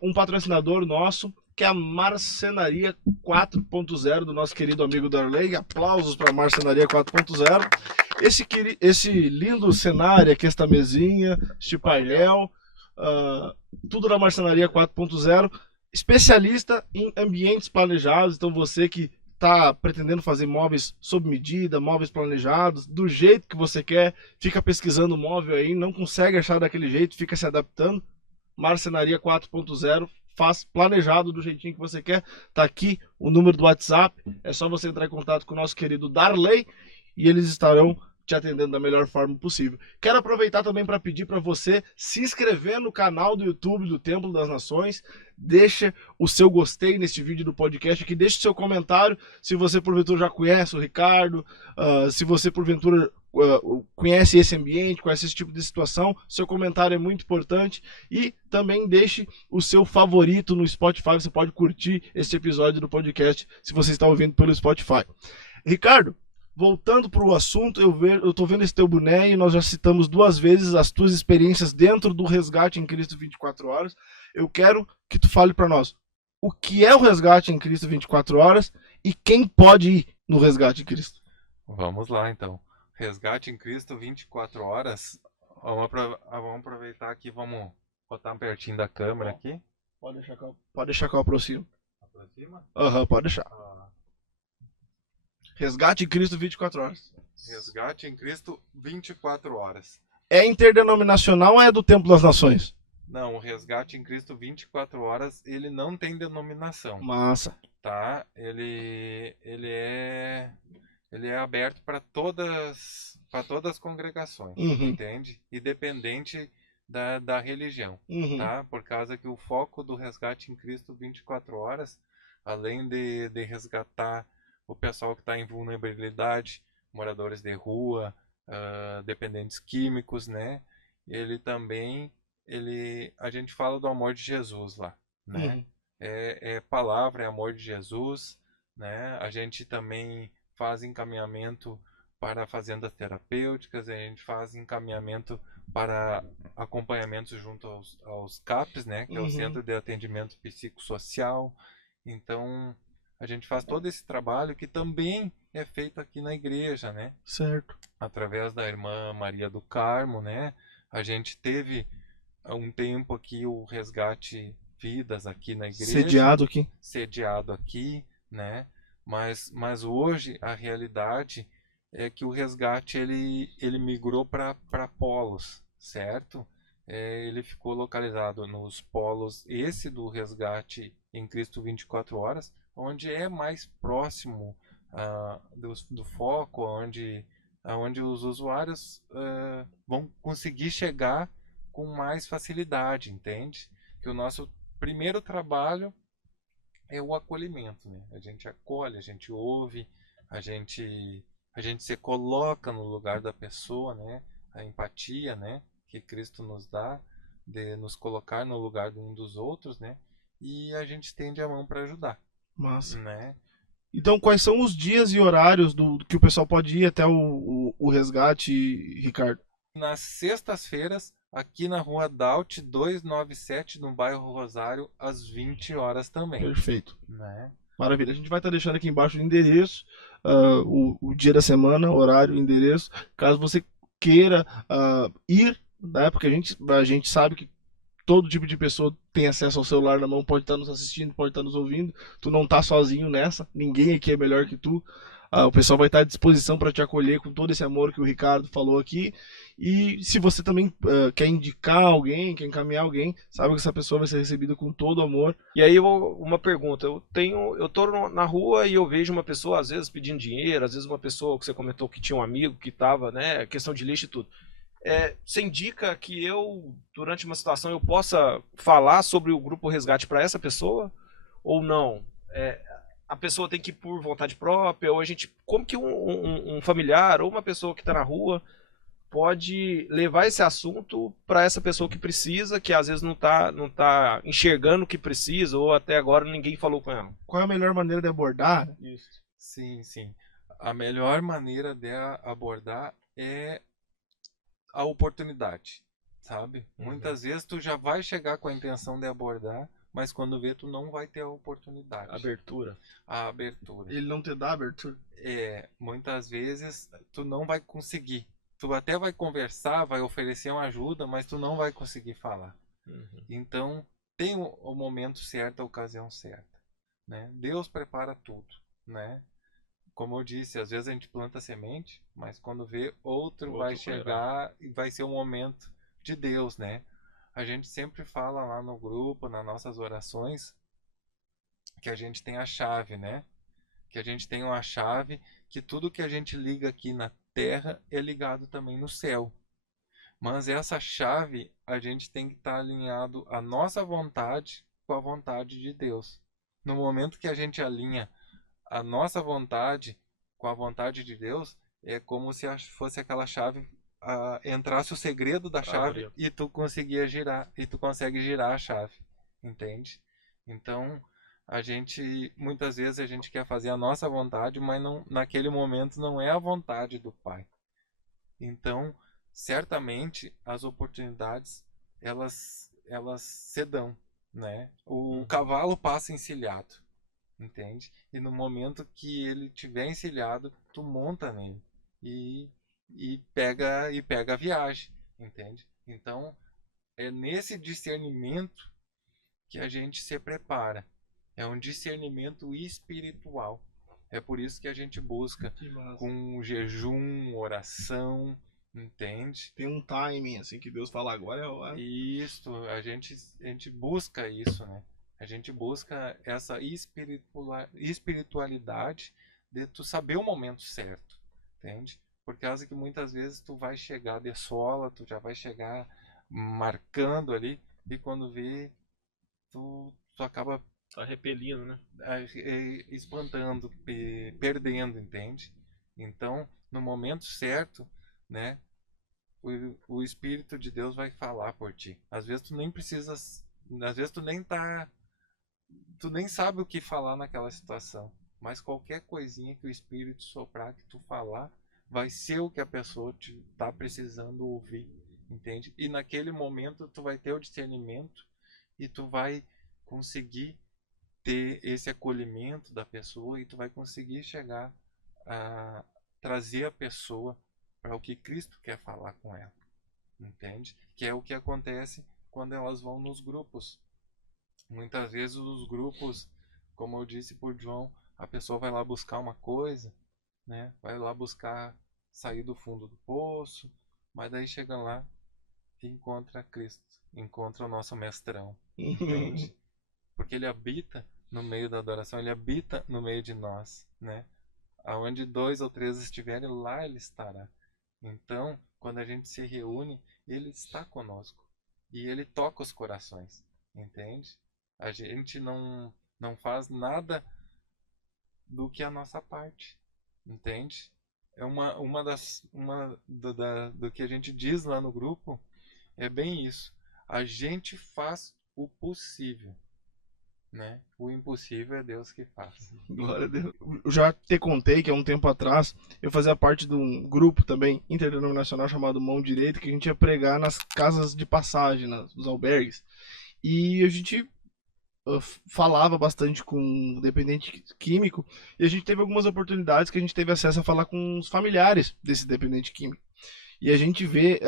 um patrocinador nosso, que é a Marcenaria 4.0 do nosso querido amigo Darley. Aplausos para a Marcenaria 4.0. Esse lindo cenário aqui, esta mesinha, este painel, tudo da Marcenaria 4.0, especialista em ambientes planejados. Então você que tá pretendendo fazer móveis sob medida, móveis planejados, do jeito que você quer, fica pesquisando móvel aí, não consegue achar daquele jeito, fica se adaptando. Marcenaria 4.0, faz planejado do jeitinho que você quer. Tá aqui o número do WhatsApp, é só você entrar em contato com o nosso querido Darley e eles estarão te atendendo da melhor forma possível. Quero aproveitar também para pedir para você se inscrever no canal do YouTube do Templo das Nações, deixa o seu gostei neste vídeo do podcast aqui, deixa o seu comentário, se você porventura já conhece o Ricardo, se você porventura conhece esse ambiente, conhece esse tipo de situação, seu comentário é muito importante e também deixe o seu favorito no Spotify, você pode curtir este episódio do podcast se você está ouvindo pelo Spotify. Ricardo, voltando para o assunto, eu tô vendo esse teu boné e nós já citamos 2 vezes as tuas experiências dentro do Resgate em Cristo 24 horas. Eu quero que tu fale para nós o que é o Resgate em Cristo 24 horas e quem pode ir no Resgate em Cristo. Vamos lá, então. Resgate em Cristo 24 horas. Vamos aproveitar aqui, vamos botar pertinho da câmera aqui. Pode deixar que eu aproximo. Aproxima? Aham, pode deixar. Resgate em Cristo 24 horas. Resgate em Cristo 24 horas. É interdenominacional ou é do Templo das Nações? Não, o Resgate em Cristo 24 horas, ele não tem denominação. Massa. Tá? Ele é aberto para todas as congregações, entende? Independente da religião, tá? Por causa que o foco do Resgate em Cristo 24 horas, além de resgatar o pessoal que está em vulnerabilidade, moradores de rua, dependentes químicos, né? Ele também, a gente fala do amor de Jesus lá, né? É palavra, é amor de Jesus, né? A gente também faz encaminhamento para fazendas terapêuticas, a gente faz encaminhamento para acompanhamento junto aos CAPs, né? Que é o Centro de Atendimento Psicossocial. Então, a gente faz todo esse trabalho que também é feito aqui na igreja, né? Certo. Através da irmã Maria do Carmo, né? A gente teve um tempo aqui o Resgate Vidas aqui na igreja. Sediado aqui, né? Mas hoje a realidade é que o resgate ele migrou para polos, certo? Ele ficou localizado nos polos, esse do Resgate em Cristo 24 horas, onde é mais próximo do foco, onde os usuários vão conseguir chegar com mais facilidade, entende? Que o nosso primeiro trabalho é o acolhimento, né? A gente acolhe, a gente ouve, a gente se coloca no lugar da pessoa, né? A empatia, né? Que Cristo nos dá de nos colocar no lugar de um dos outros, né? E a gente estende a mão para ajudar. Massa. Né? Então, quais são os dias e horários do que o pessoal pode ir até o resgate, Ricardo? Nas sextas-feiras, aqui na Rua Daut 297, no bairro Rosário, às 20 horas também. Perfeito. Né? Maravilha. A gente vai estar deixando aqui embaixo o endereço, o dia da semana, horário, endereço. Caso você queira ir, né? Porque a gente sabe que todo tipo de pessoa tem acesso ao celular na mão, pode estar nos assistindo, pode estar nos ouvindo. Tu não tá sozinho nessa, ninguém aqui é melhor que tu. O pessoal vai estar à disposição para te acolher com todo esse amor que o Ricardo falou aqui. E se você também quer indicar alguém, quer encaminhar alguém, sabe que essa pessoa vai ser recebida com todo amor. E aí uma pergunta, eu tô na rua e eu vejo uma pessoa às vezes pedindo dinheiro, às vezes uma pessoa que você comentou que tinha um amigo que estava, né, questão de lixo e tudo. Você indica que eu, durante uma situação, eu possa falar sobre o Grupo Resgate para essa pessoa? Ou não? A pessoa tem que ir por vontade própria? Ou como que um familiar ou uma pessoa que está na rua pode levar esse assunto para essa pessoa que precisa, que às vezes não tá enxergando o que precisa, ou até agora ninguém falou com ela? Qual é a melhor maneira de abordar? Isso. Sim. A melhor maneira de abordar é a oportunidade, sabe? Muitas vezes tu já vai chegar com a intenção de abordar, mas quando vê tu não vai ter a oportunidade. A abertura. Ele não te dá abertura? Muitas vezes tu não vai conseguir. Tu até vai conversar, vai oferecer uma ajuda, mas tu não vai conseguir falar. Então, tem o momento certo, a ocasião certa, né? Deus prepara tudo, né? como eu disse, às vezes a gente planta semente, mas quando vê, outro Outro vai colherá. chegar e vai ser o momento de Deus, né? A gente sempre fala lá no grupo, nas nossas orações, que a gente tem a chave, né? Que a gente tem uma chave, que tudo que a gente liga aqui na terra é ligado também no céu. Mas essa chave, a gente tem que estar alinhado a nossa vontade com a vontade de Deus. No momento que a gente alinha a nossa vontade com a vontade de Deus, é como se fosse aquela chave, entrasse o segredo da chave Abriu. e tu conseguia girar, e tu consegue girar a chave, entende? Então, muitas vezes a gente quer fazer a nossa vontade, mas não, naquele momento não é a vontade do Pai. Então, certamente as oportunidades elas se dão, né? O cavalo passa encilhado, entende? E no momento que ele tiver encilhado, tu monta nele e, e pega a viagem, entende? Então, é nesse discernimento que a gente se prepara. É um discernimento espiritual. É por isso que a gente busca Que massa. com jejum, oração, entende? Tem um timing, assim, que Deus fala agora é a hora. Isso, a gente busca isso, né? A gente busca essa espiritualidade de tu saber o momento certo, entende? Por causa que muitas vezes tu vai chegar de sola, tu já vai chegar marcando ali, e quando vê, tu acaba Tá repelindo, né? espantando, perdendo, entende? Então, no momento certo, né, o Espírito de Deus vai falar por ti. Às vezes tu nem precisas, às vezes tu nem sabe o que falar naquela situação, mas qualquer coisinha que o Espírito soprar que tu falar, vai ser o que a pessoa tá precisando ouvir, entende? E naquele momento tu vai ter o discernimento e tu vai conseguir ter esse acolhimento da pessoa e tu vai conseguir chegar a trazer a pessoa para o que Cristo quer falar com ela, entende? Que é o que acontece quando elas vão nos grupos. Muitas vezes os grupos, como eu disse por João, a pessoa vai lá buscar uma coisa, né? Vai lá buscar sair do fundo do poço, mas daí chega lá e encontra Cristo, encontra o nosso mestrão, entende? Porque ele habita no meio da adoração, ele habita no meio de nós, né? Aonde 2 ou 3 estiverem, lá ele estará. Então, quando a gente se reúne, ele está conosco e ele toca os corações, entende? A gente não faz nada do que a nossa parte, entende? É do que a gente diz lá no grupo, é bem isso. A gente faz o possível, né? O impossível é Deus que faz. Glória a Deus. Eu já te contei que há um tempo atrás eu fazia parte de um grupo também interdenominacional chamado Mão Direita, que a gente ia pregar nas casas de passagem, nos albergues. E a gente falava bastante com dependente químico e a gente teve algumas oportunidades que a gente teve acesso a falar com os familiares desse dependente químico. E a gente vê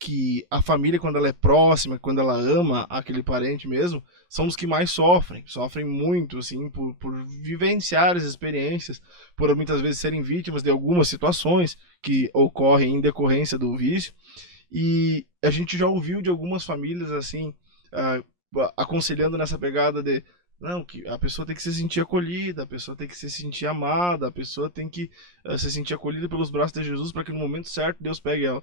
que a família, quando ela é próxima, quando ela ama aquele parente mesmo, são os que mais sofrem muito, assim, por vivenciar as experiências, por muitas vezes serem vítimas de algumas situações que ocorrem em decorrência do vício. E a gente já ouviu de algumas famílias, assim, aconselhando nessa pegada de não, que a pessoa tem que se sentir acolhida, a pessoa tem que se sentir amada, a pessoa tem que se sentir acolhida pelos braços de Jesus para que no momento certo Deus pegue ela.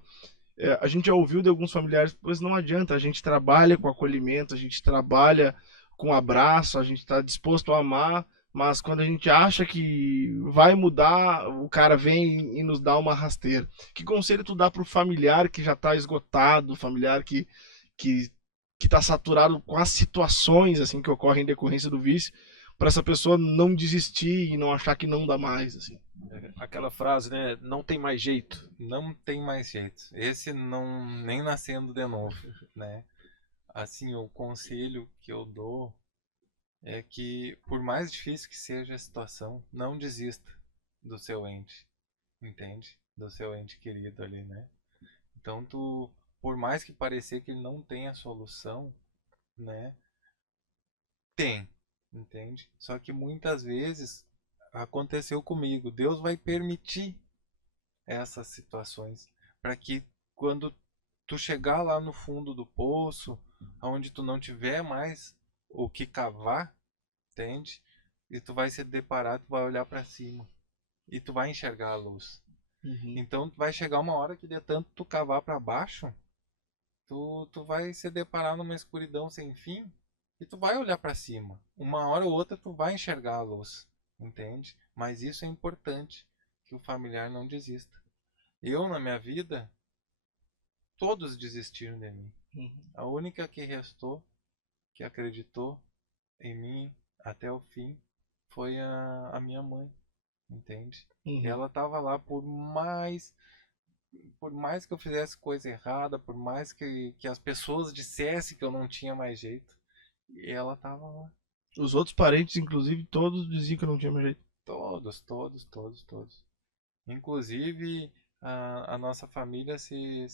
A gente já ouviu de alguns familiares, pois não adianta, a gente trabalha com acolhimento, a gente trabalha com abraço, a gente está disposto a amar, mas quando a gente acha que vai mudar, o cara vem e nos dá uma rasteira. Que conselho tu dá pro familiar que já está esgotado, familiar que que está saturado com as situações assim que ocorrem em decorrência do vício, para essa pessoa não desistir e não achar que não dá mais, assim? Aquela frase, né? Não tem mais jeito. Não tem mais jeito. Esse não nem nascendo de novo, né? Assim, o conselho que eu dou é que, por mais difícil que seja a situação, não desista do seu ente, entende? Do seu ente querido ali, né? Então, por mais que parecer que ele não tenha solução, né? Tem, entende? Só que muitas vezes aconteceu comigo. Deus vai permitir essas situações para que quando tu chegar lá no fundo do poço, onde tu não tiver mais o que cavar, entende? E tu vai se deparar, tu vai olhar para cima e tu vai enxergar a luz. Então vai chegar uma hora que de tanto tu cavar para baixo, tu vai se deparar numa escuridão sem fim e tu vai olhar para cima. Uma hora ou outra tu vai enxergar a luz, entende? Mas isso é importante, que o familiar não desista. Eu, na minha vida, todos desistiram de mim. A única que restou, que acreditou em mim até o fim, foi a minha mãe, entende? Ela estava lá por mais que eu fizesse coisa errada, por mais que as pessoas dissessem que eu não tinha mais jeito, e ela estava lá. Os outros parentes, inclusive, todos diziam que eu não tinha mais jeito. Todos. Inclusive, a nossa família se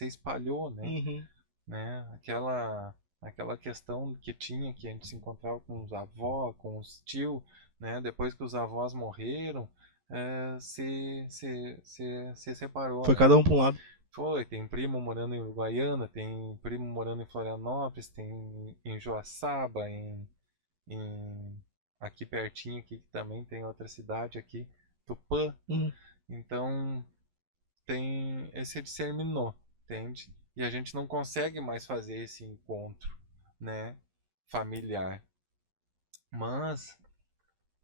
espalhou, né? Aquela questão que tinha, que a gente se encontrava com os avós, com os tios, né? Depois que os avós morreram, se separou. Foi né? cada um para um lado. Foi, tem primo morando em Uruguaiana, tem primo morando em Florianópolis, tem em Joaçaba, aqui pertinho, aqui que também tem outra cidade aqui, Tupã. Então tem esse discerminou, entende? E a gente não consegue mais fazer esse encontro, né, familiar. Mas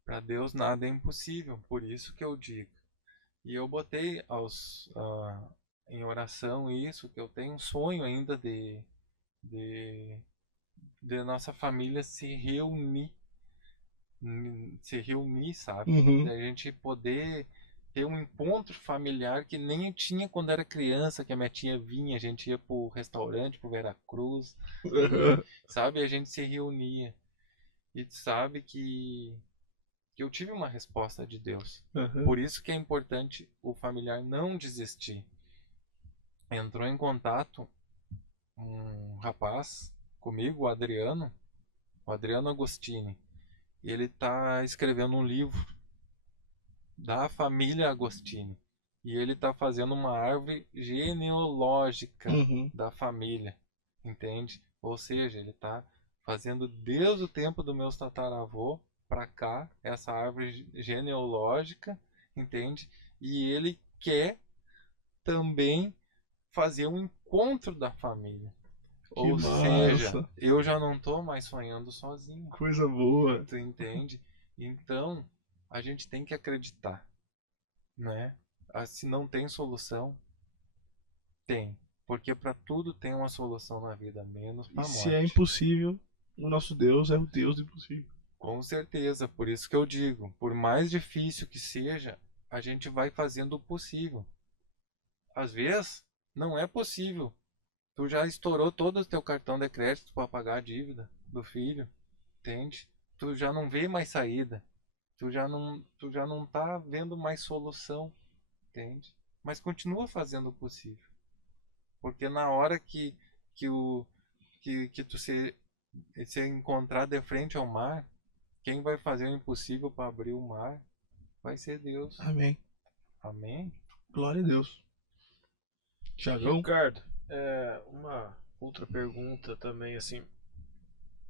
para Deus nada é impossível, por isso que eu digo. E eu botei em oração isso, que eu tenho um sonho ainda de nossa família se reunir, sabe? Da gente poder ter um encontro familiar que nem eu tinha quando era criança, que a minha tia vinha, a gente ia pro restaurante, pro Veracruz, sabe? A gente se reunia. E sabe que eu tive uma resposta de Deus. Por isso que é importante o familiar não desistir. Entrou em contato um rapaz comigo, o Adriano Agostini. E ele está escrevendo um livro da família Agostini. E ele está fazendo uma árvore genealógica da família, entende? Ou seja, ele está fazendo desde o tempo do meus tataravô para cá, essa árvore genealógica, entende? E ele quer também fazer um encontro da família. Ou seja, eu já não tô mais sonhando sozinho. Coisa boa. Tu entende? Então, a gente tem que acreditar, né? Se não tem solução, tem. Porque para tudo tem uma solução na vida, menos para a morte. Se é impossível, o nosso Deus é o Deus do impossível. Com certeza, por isso que eu digo, por mais difícil que seja, a gente vai fazendo o possível. Às vezes, não é possível. Tu já estourou todo o teu cartão de crédito para pagar a dívida do filho, entende? Tu já não vê mais saída. Tu já não tá vendo mais solução, entende? Mas continua fazendo o possível. Porque na hora que tu se encontrar de frente ao mar, quem vai fazer o impossível para abrir o mar vai ser Deus. Amém. Amém. Glória a Deus. Tiagão? Ricardo, uma outra pergunta também, assim.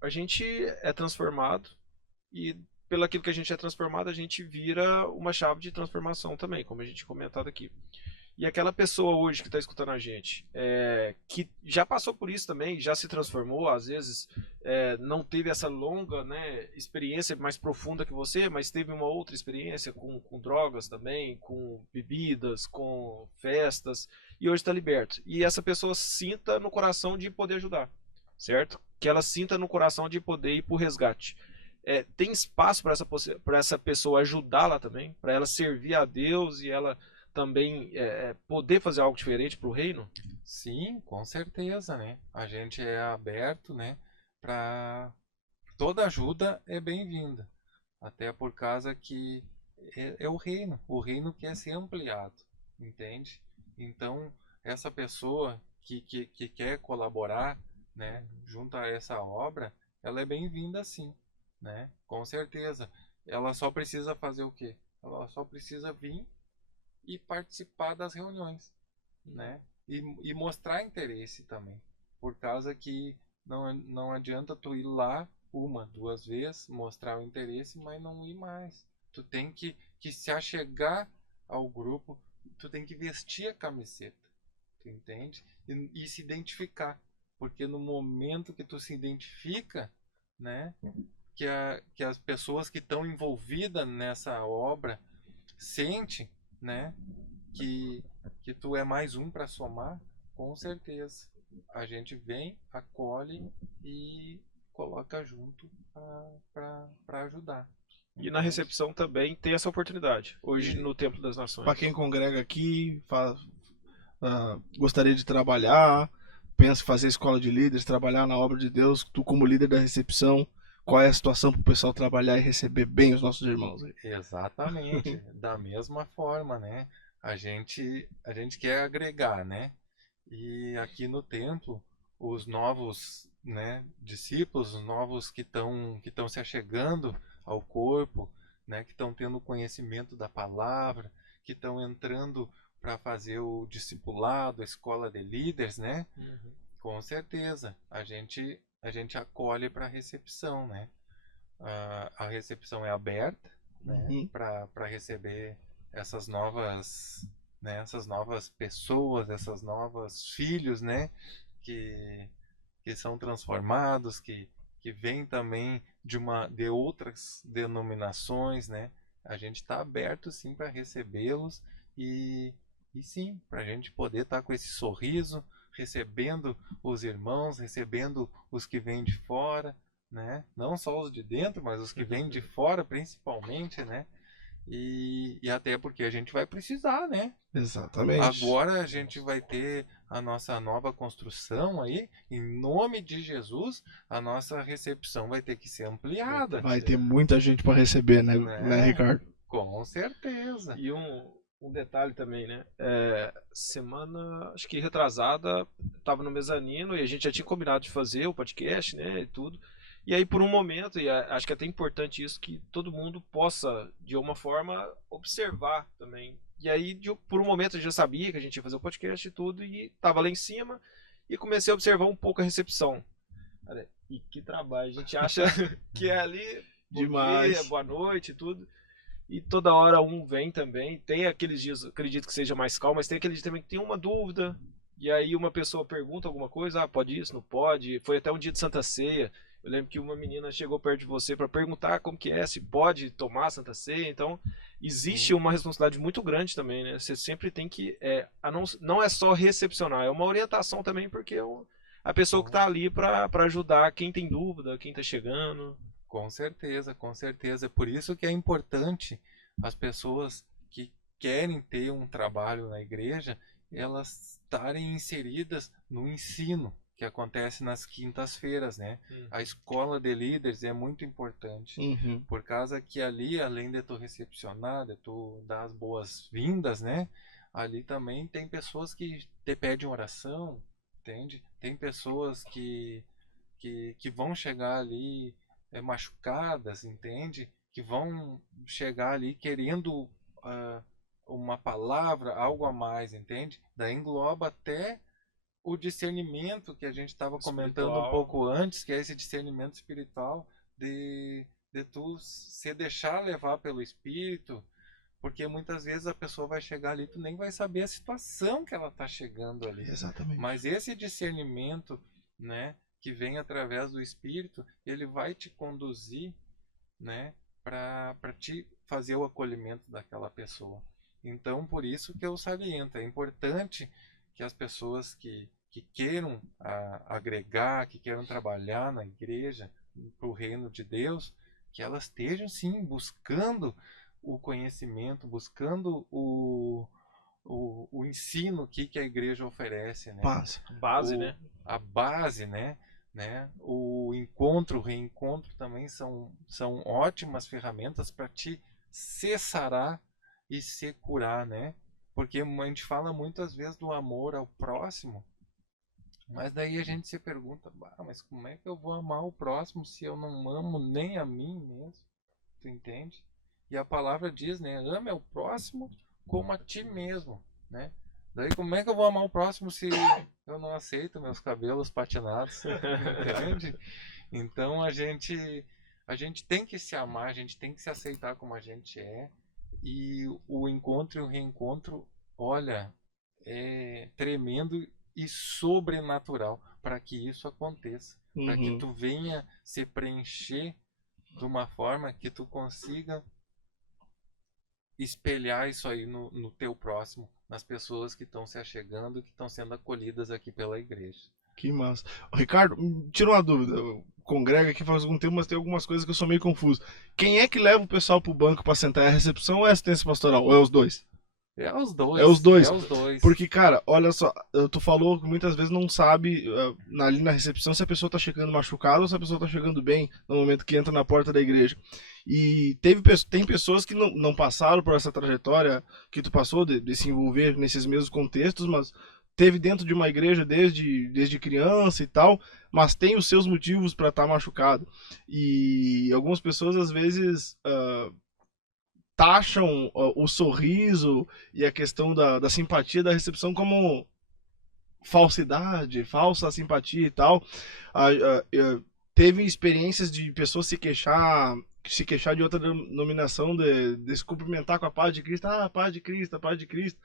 A gente é transformado e pelo aquilo que a gente é transformado, a gente vira uma chave de transformação também, como a gente comentado aqui. E aquela pessoa hoje que está escutando a gente, que já passou por isso também, já se transformou, às vezes não teve essa longa, né, experiência mais profunda que você, mas teve uma outra experiência com drogas também, com bebidas, com festas, e hoje está liberto. E essa pessoa sinta no coração de poder ajudar, certo? Que ela sinta no coração de poder ir para o resgate. Tem espaço para essa pessoa ajudá-la também, para ela servir a Deus e ela também poder fazer algo diferente para o reino? Sim, com certeza, né? A gente é aberto, né? Para toda ajuda é bem-vinda, até por causa que é o reino quer ser ampliado, entende? Então essa pessoa que quer colaborar, né? Junto a essa obra, ela é bem-vinda, sim, né? Com certeza. ela só precisa fazer o quê? Ela só precisa vir e participar das reuniões, né? E mostrar interesse também, por causa que não adianta tu ir lá uma, duas vezes, mostrar o interesse, mas não ir mais. Tu tem que se achegar ao grupo, tu tem que vestir a camiseta, tu entende? E se identificar, porque no momento que tu se identifica, né, que as pessoas que estão envolvidas nessa obra sente, né, que tu é mais um para somar, com certeza. A gente vem, acolhe e coloca junto para ajudar. E na Entende? recepção também tem essa oportunidade. Hoje E- no Templo das Para Nações. quem congrega aqui, gostaria de trabalhar, pensa em fazer escola de líderes, trabalhar na obra de Deus, tu como líder da recepção, qual é a situação para o pessoal trabalhar e receber bem os nossos irmãos aí? Exatamente, da mesma forma, né? A gente quer agregar, né? E aqui no templo, os novos, né, discípulos, os novos que estão se achegando ao corpo, né, que estão tendo conhecimento da palavra, que estão entrando para fazer o discipulado, a escola de líderes, né? Uhum. Com certeza, a gente acolhe para a recepção, né? A recepção é aberta, né, Uhum. para receber essas novas, né, essas novas pessoas, essas novas filhos, né, que, que são transformados, que vêm também de outras denominações, né? A gente está aberto sim para recebê-los e sim, para a gente poder estar com esse sorriso, recebendo os irmãos, recebendo os que vêm de fora, né? Não só os de dentro, mas os que vêm de fora principalmente, né? E até porque a gente vai precisar, né? Exatamente. Agora a gente vai ter a nossa nova construção aí, em nome de Jesus, a nossa recepção vai ter que ser ampliada, Vai ter muita gente para receber, né, né? Ricardo? Com certeza. E um detalhe também, né? Semana, acho que retrasada, tava no mezanino e a gente já tinha combinado de fazer o podcast, né? E tudo. E aí, por um momento, acho que é até importante isso, que todo mundo possa, de uma forma, observar também. E aí, por um momento, eu já sabia que a gente ia fazer o podcast e tudo, e tava lá em cima e comecei a observar um pouco a recepção. Cara, e que trabalho. A gente acha que é ali, bom Demais. dia, boa noite e tudo. E toda hora um vem também. Tem aqueles dias, acredito que seja mais calmo, mas tem aqueles dias também que tem uma dúvida. E aí uma pessoa pergunta alguma coisa, pode isso, não pode. Foi até um dia de Santa Ceia. Eu lembro que uma menina chegou perto de você para perguntar como que é, se pode tomar Santa Ceia. Então, existe uma responsabilidade muito grande também, né? Você sempre tem que, não é só recepcionar, é uma orientação também, porque a pessoa que está ali para ajudar quem tem dúvida, quem está chegando. Com certeza, com certeza. É por isso que é importante as pessoas que querem ter um trabalho na igreja, elas estarem inseridas no ensino que acontece nas quintas-feiras, né? A escola de líderes é muito importante, Uhum. por causa que ali, além de tu recepcionar, de tu dar as boas-vindas, né? Ali também tem pessoas que te pedem oração, entende? Tem pessoas que vão chegar ali machucadas, entende? Que vão chegar ali querendo uma palavra, algo a mais, entende? Daí engloba até o discernimento que a gente estava comentando um pouco antes, que é esse discernimento espiritual de tu se deixar levar pelo Espírito, porque muitas vezes a pessoa vai chegar ali, tu nem vai saber a situação que ela está chegando ali. Exatamente. Mas esse discernimento, né, que vem através do Espírito, ele vai te conduzir, né, para te fazer o acolhimento daquela pessoa. Então, por isso que eu saliento, é importante que as pessoas que queiram agregar, que queiram trabalhar na igreja, para o reino de Deus, que elas estejam sim buscando o conhecimento, buscando o ensino que a igreja oferece, né? Base, né? A base, né? O encontro, o reencontro também são ótimas ferramentas para te se sarar e se curar, né? Porque a gente fala muitas vezes do amor ao próximo, mas daí a gente se pergunta, mas como é que eu vou amar o próximo se eu não amo nem a mim mesmo? tu entende? E a palavra diz, né, ame ao próximo como a ti mesmo, né? Daí como é que eu vou amar o próximo se eu não aceito meus cabelos patinados, entende? Então a gente tem que se amar, a gente tem que se aceitar como a gente é. E o encontro e o reencontro, olha, é tremendo e sobrenatural para que isso aconteça, para que Uhum. tu venha se preencher de uma forma que tu consiga espelhar isso aí no teu próximo, nas pessoas que estão se achegando, que estão sendo acolhidas aqui pela igreja. Que massa. Ô, Ricardo, tira uma dúvida. Eu congrego aqui faz algum tempo, mas tem algumas coisas que eu sou meio confuso. Quem é que leva o pessoal pro banco pra sentar? É a recepção ou é a assistência pastoral? Ou é os dois? É os É os dois, dois. é os dois. Porque, cara, olha só, tu falou que muitas vezes não sabe ali na recepção se a pessoa tá chegando machucada ou se a pessoa tá chegando bem no momento que entra na porta da igreja. E tem pessoas que não passaram por essa trajetória que tu passou, de se envolver nesses mesmos contextos, mas teve dentro de uma igreja desde criança e tal, mas tem os seus motivos para estar machucado. E algumas pessoas, às vezes, taxam o sorriso e a questão da simpatia da recepção como falsidade, falsa simpatia e tal. Teve experiências de pessoas se queixar de outra denominação, de se cumprimentar com a paz de Cristo, paz de Cristo, a paz de Cristo.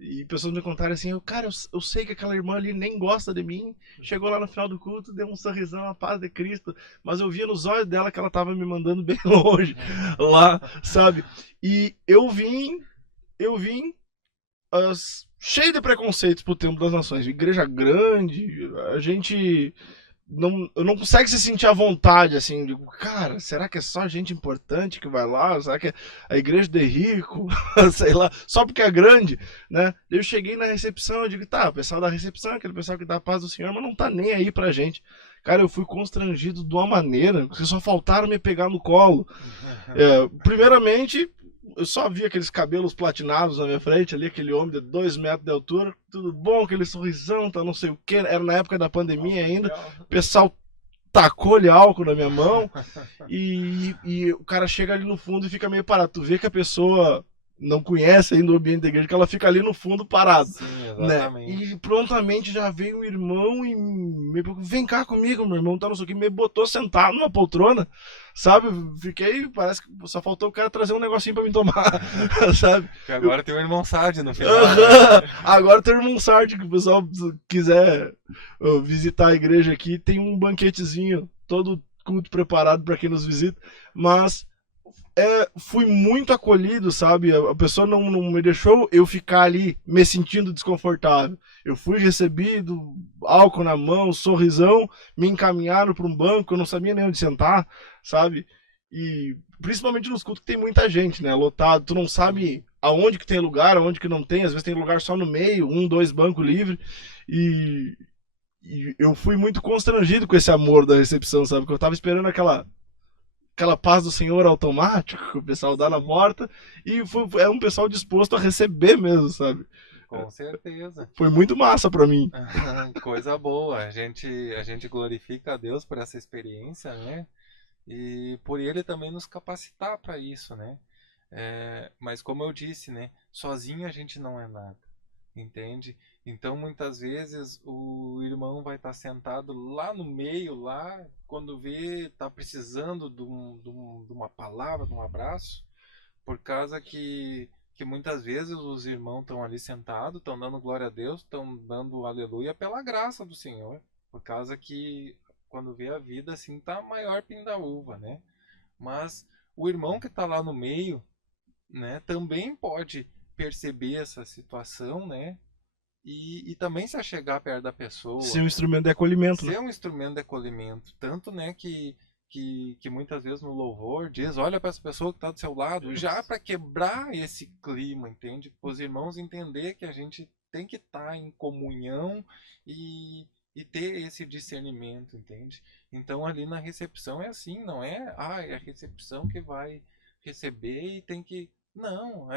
E pessoas me contaram assim, cara, eu sei que aquela irmã ali nem gosta de mim, chegou lá no final do culto, deu um sorrisão, a paz de Cristo, mas eu via nos olhos dela que ela tava me mandando bem longe lá, sabe? E eu vim cheio de preconceitos pro Templo das Nações. Igreja grande, a gente não consegue se sentir à vontade, assim, digo, cara, será que é só gente importante que vai lá? Será que é a igreja de rico? Sei lá, só porque é grande, né? Eu cheguei na recepção, eu digo, tá, o pessoal da recepção, aquele pessoal que dá a paz do Senhor, mas não tá nem aí pra gente. Cara, eu fui constrangido de uma maneira, que só faltaram me pegar no colo. Primeiramente, eu só vi aqueles cabelos platinados na minha frente ali, aquele homem de 2 metros de altura, tudo bom, aquele sorrisão, tá não sei o que, era na época da pandemia ainda, o pessoal tacou-lhe álcool na minha mão, e o cara chega ali no fundo e fica meio parado, tu vê que a pessoa não conhece ainda o ambiente da igreja, que ela fica ali no fundo parado, Sim, né? exatamente. E prontamente já veio um irmão e me perguntou, vem cá comigo, meu irmão, tá não sei o que, me botou sentado numa poltrona, sabe? Fiquei, parece que só faltou o cara trazer um negocinho pra me tomar, sabe? Que agora tem o irmão Sade no final. Agora tem o irmão Sartre, que o pessoal quiser visitar a igreja aqui, tem um banquetezinho, todo culto preparado para quem nos visita, mas fui muito acolhido, sabe? A pessoa não me deixou eu ficar ali me sentindo desconfortável. Eu fui recebido, álcool na mão, sorrisão, me encaminharam para um banco, eu não sabia nem onde sentar, sabe? E principalmente nos cultos que tem muita gente, né? Lotado, tu não sabe aonde que tem lugar, aonde que não tem, às vezes tem lugar só no meio, 2 bancos livres. E eu fui muito constrangido com esse amor da recepção, sabe? Porque eu tava esperando aquela paz do Senhor automático que o pessoal dá na porta e é um pessoal disposto a receber mesmo, sabe? Com certeza. Foi muito massa pra mim. Coisa boa. A gente glorifica a Deus por essa experiência, né? E por ele também nos capacitar para isso, né? Mas como eu disse, né? Sozinho a gente não é nada, entende? Então muitas vezes o irmão vai estar sentado lá no meio, lá, quando vê, tá precisando de uma palavra, de um abraço, por causa que muitas vezes os irmãos estão ali sentados, estão dando glória a Deus, estão dando aleluia pela graça do Senhor, por causa que quando vê a vida assim tá maior pindaúva, né? Mas o irmão que está lá no meio, né, também pode perceber essa situação, né? E também se achegar perto da pessoa, Ser um instrumento de acolhimento, né? ser um instrumento de acolhimento, tanto, né, que muitas vezes no louvor diz, olha para essa pessoa que está do seu lado, já para quebrar esse clima, entende? Para os irmãos entender que a gente tem que estar em comunhão e ter esse discernimento, entende? Então ali na recepção é assim, não é? É a recepção que vai receber e tem que... Não,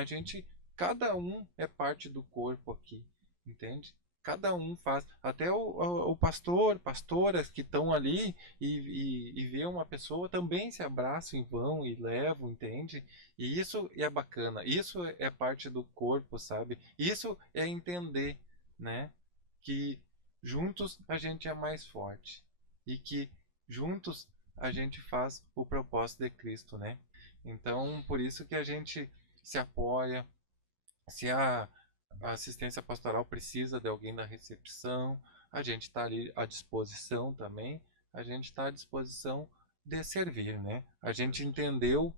cada um é parte do corpo aqui, entende? Cada um faz. Até o pastor, pastoras que estão ali e vê uma pessoa também se abraçam e vão e levam, entende? E isso é bacana. Isso é parte do corpo, sabe? Isso é entender, né? Que juntos a gente é mais forte. E que juntos a gente faz o propósito de Cristo, né? Então, por isso que a gente se apoia. Se a assistência pastoral precisa de alguém da recepção, a gente está ali à disposição também, a gente está à disposição de servir, né? A gente entendeu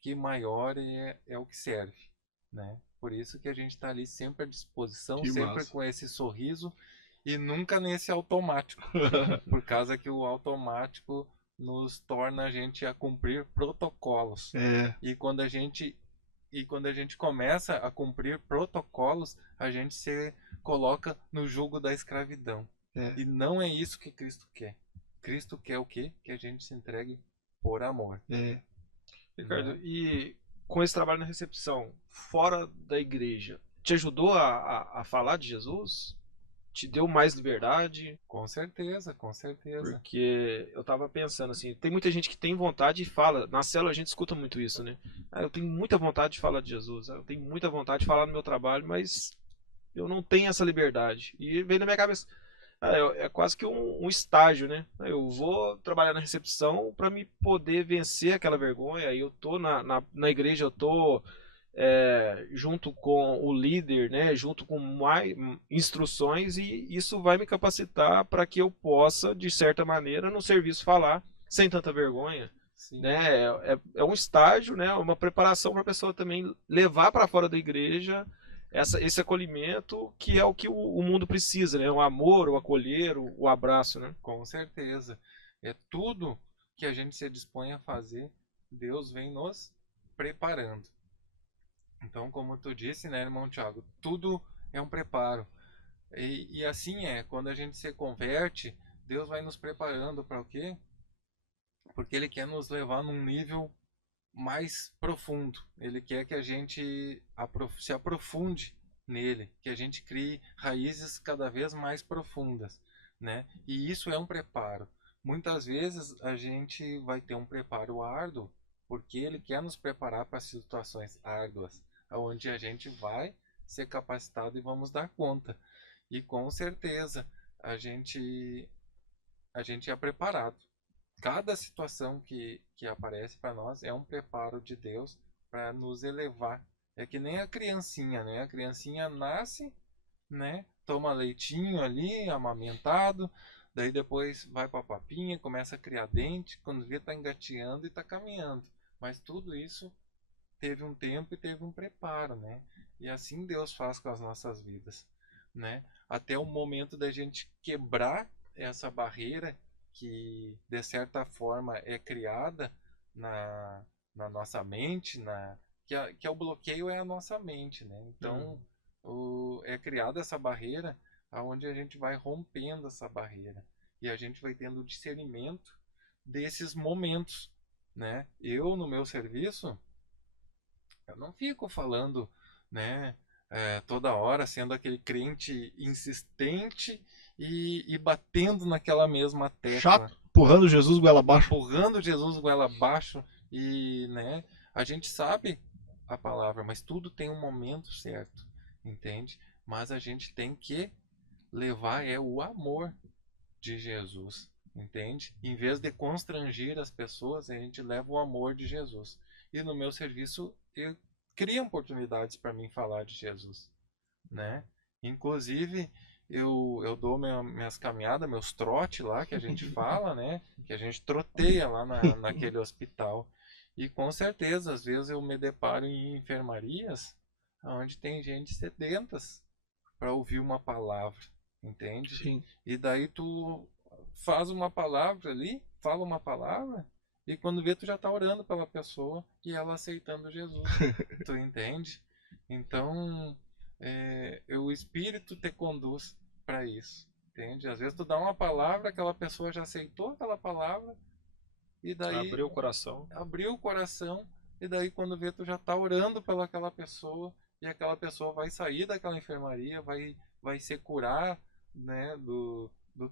que maior é o que serve, né? Por isso que a gente está ali sempre à disposição, Que sempre massa. com esse sorriso e nunca nesse automático, por causa que o automático nos torna a gente a cumprir protocolos. É, E quando a gente começa a cumprir protocolos, a gente se coloca no jugo da escravidão. é, E não é isso que Cristo quer. Cristo quer o quê? Que a gente se entregue por amor. é. Ricardo, Né? e com esse trabalho na recepção, fora da igreja, te ajudou a falar de Jesus? Te deu mais liberdade? Com certeza, com certeza. Porque eu tava pensando assim, tem muita gente que tem vontade e fala, na célula a gente escuta muito isso, né? Ah, eu tenho muita vontade de falar de Jesus, eu tenho muita vontade de falar no meu trabalho, mas eu não tenho essa liberdade. E veio na minha cabeça, é quase que um estágio, né? Eu vou trabalhar na recepção para me poder vencer aquela vergonha. Aí eu tô na igreja, eu tô junto com o líder, né? Junto com mais instruções, e isso vai me capacitar para que eu possa, de certa maneira, no serviço falar sem tanta vergonha. Sim, Né? É um estágio, né? Uma preparação para a pessoa também levar para fora da igreja esse acolhimento que é o que o mundo precisa, né? O amor, o acolher, o abraço, né? com certeza. É tudo que a gente se dispõe a fazer, Deus vem nos preparando. Então, como tu disse, né, irmão Thiago, tudo é um preparo. E assim quando a gente se converte, Deus vai nos preparando para o quê? Porque Ele quer nos levar num nível mais profundo. Ele quer que a gente se aprofunde nele, que a gente crie raízes cada vez mais profundas, né? E isso é um preparo. Muitas vezes a gente vai ter um preparo árduo, porque Ele quer nos preparar para situações árduas, onde a gente vai ser capacitado e vamos dar conta. E com certeza a gente é preparado. Cada situação que aparece para nós é um preparo de Deus para nos elevar. É que nem a criancinha, né? A criancinha nasce, né? Toma leitinho ali, amamentado, daí depois vai para a papinha, começa a criar dente, quando vê tá engateando e tá caminhando. Mas tudo isso teve um tempo e teve um preparo, né? E assim Deus faz com as nossas vidas, né? Até o momento da gente quebrar essa barreira que de certa forma é criada na nossa mente, que é o bloqueio é a nossa mente, né? Então é criada essa barreira aonde a gente vai rompendo essa barreira e a gente vai tendo discernimento desses momentos, né? Eu no meu serviço eu não fico falando, né, toda hora sendo aquele crente insistente e batendo naquela mesma tecla, Chato, empurrando Jesus goela abaixo. empurrando Jesus goela abaixo e, né, a gente sabe a palavra, mas tudo tem um momento certo, entende? Mas a gente tem que levar o amor de Jesus, entende? Em vez de constranger as pessoas, a gente leva o amor de Jesus. E no meu serviço eu crio oportunidades para mim falar de Jesus, né? Inclusive eu dou minhas caminhadas, meus trotes lá que a gente fala, né? Que a gente troteia lá naquele hospital. E com certeza, às vezes eu me deparo em enfermarias onde tem gente sedentas para ouvir uma palavra, entende? Sim. E daí tu faz uma palavra ali, fala uma palavra, e quando vê tu já tá orando pela pessoa e ela aceitando Jesus. Tu entende? Então, o Espírito te conduz para isso, entende? Às vezes tu dá uma palavra, aquela pessoa já aceitou aquela palavra, e daí Abriu o coração. abriu o coração, e daí quando vê tu já tá orando pelaquela pessoa, e aquela pessoa vai sair daquela enfermaria, vai vai se curar, né, do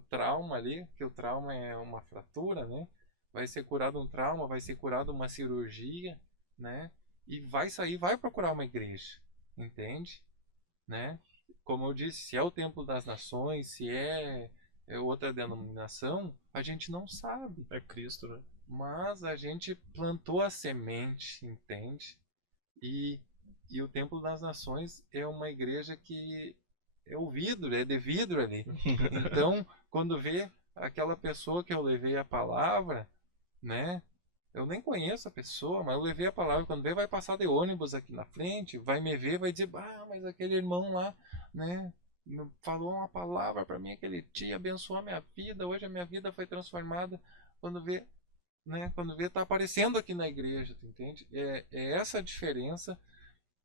trauma ali, que o trauma é uma fratura, né? Vai ser curado um trauma, vai ser curado uma cirurgia, né? E vai sair, vai procurar uma igreja, entende? Né? Como eu disse, se é o Templo das Nações, se é outra denominação, a gente não sabe. É Cristo, né? Mas a gente plantou a semente, entende? E o Templo das Nações é uma igreja que é o vidro, é de vidro ali. Então, quando vê aquela pessoa que eu levei a palavra, né? Eu nem conheço a pessoa, mas eu levei a palavra. Quando vê, vai passar de ônibus aqui na frente, vai me ver, vai dizer, mas aquele irmão lá, né? Falou uma palavra para mim aquele dia, abençoou a minha vida, hoje a minha vida foi transformada. Quando vê, né? Quando vê, tá aparecendo aqui na igreja, tu entende? É essa a diferença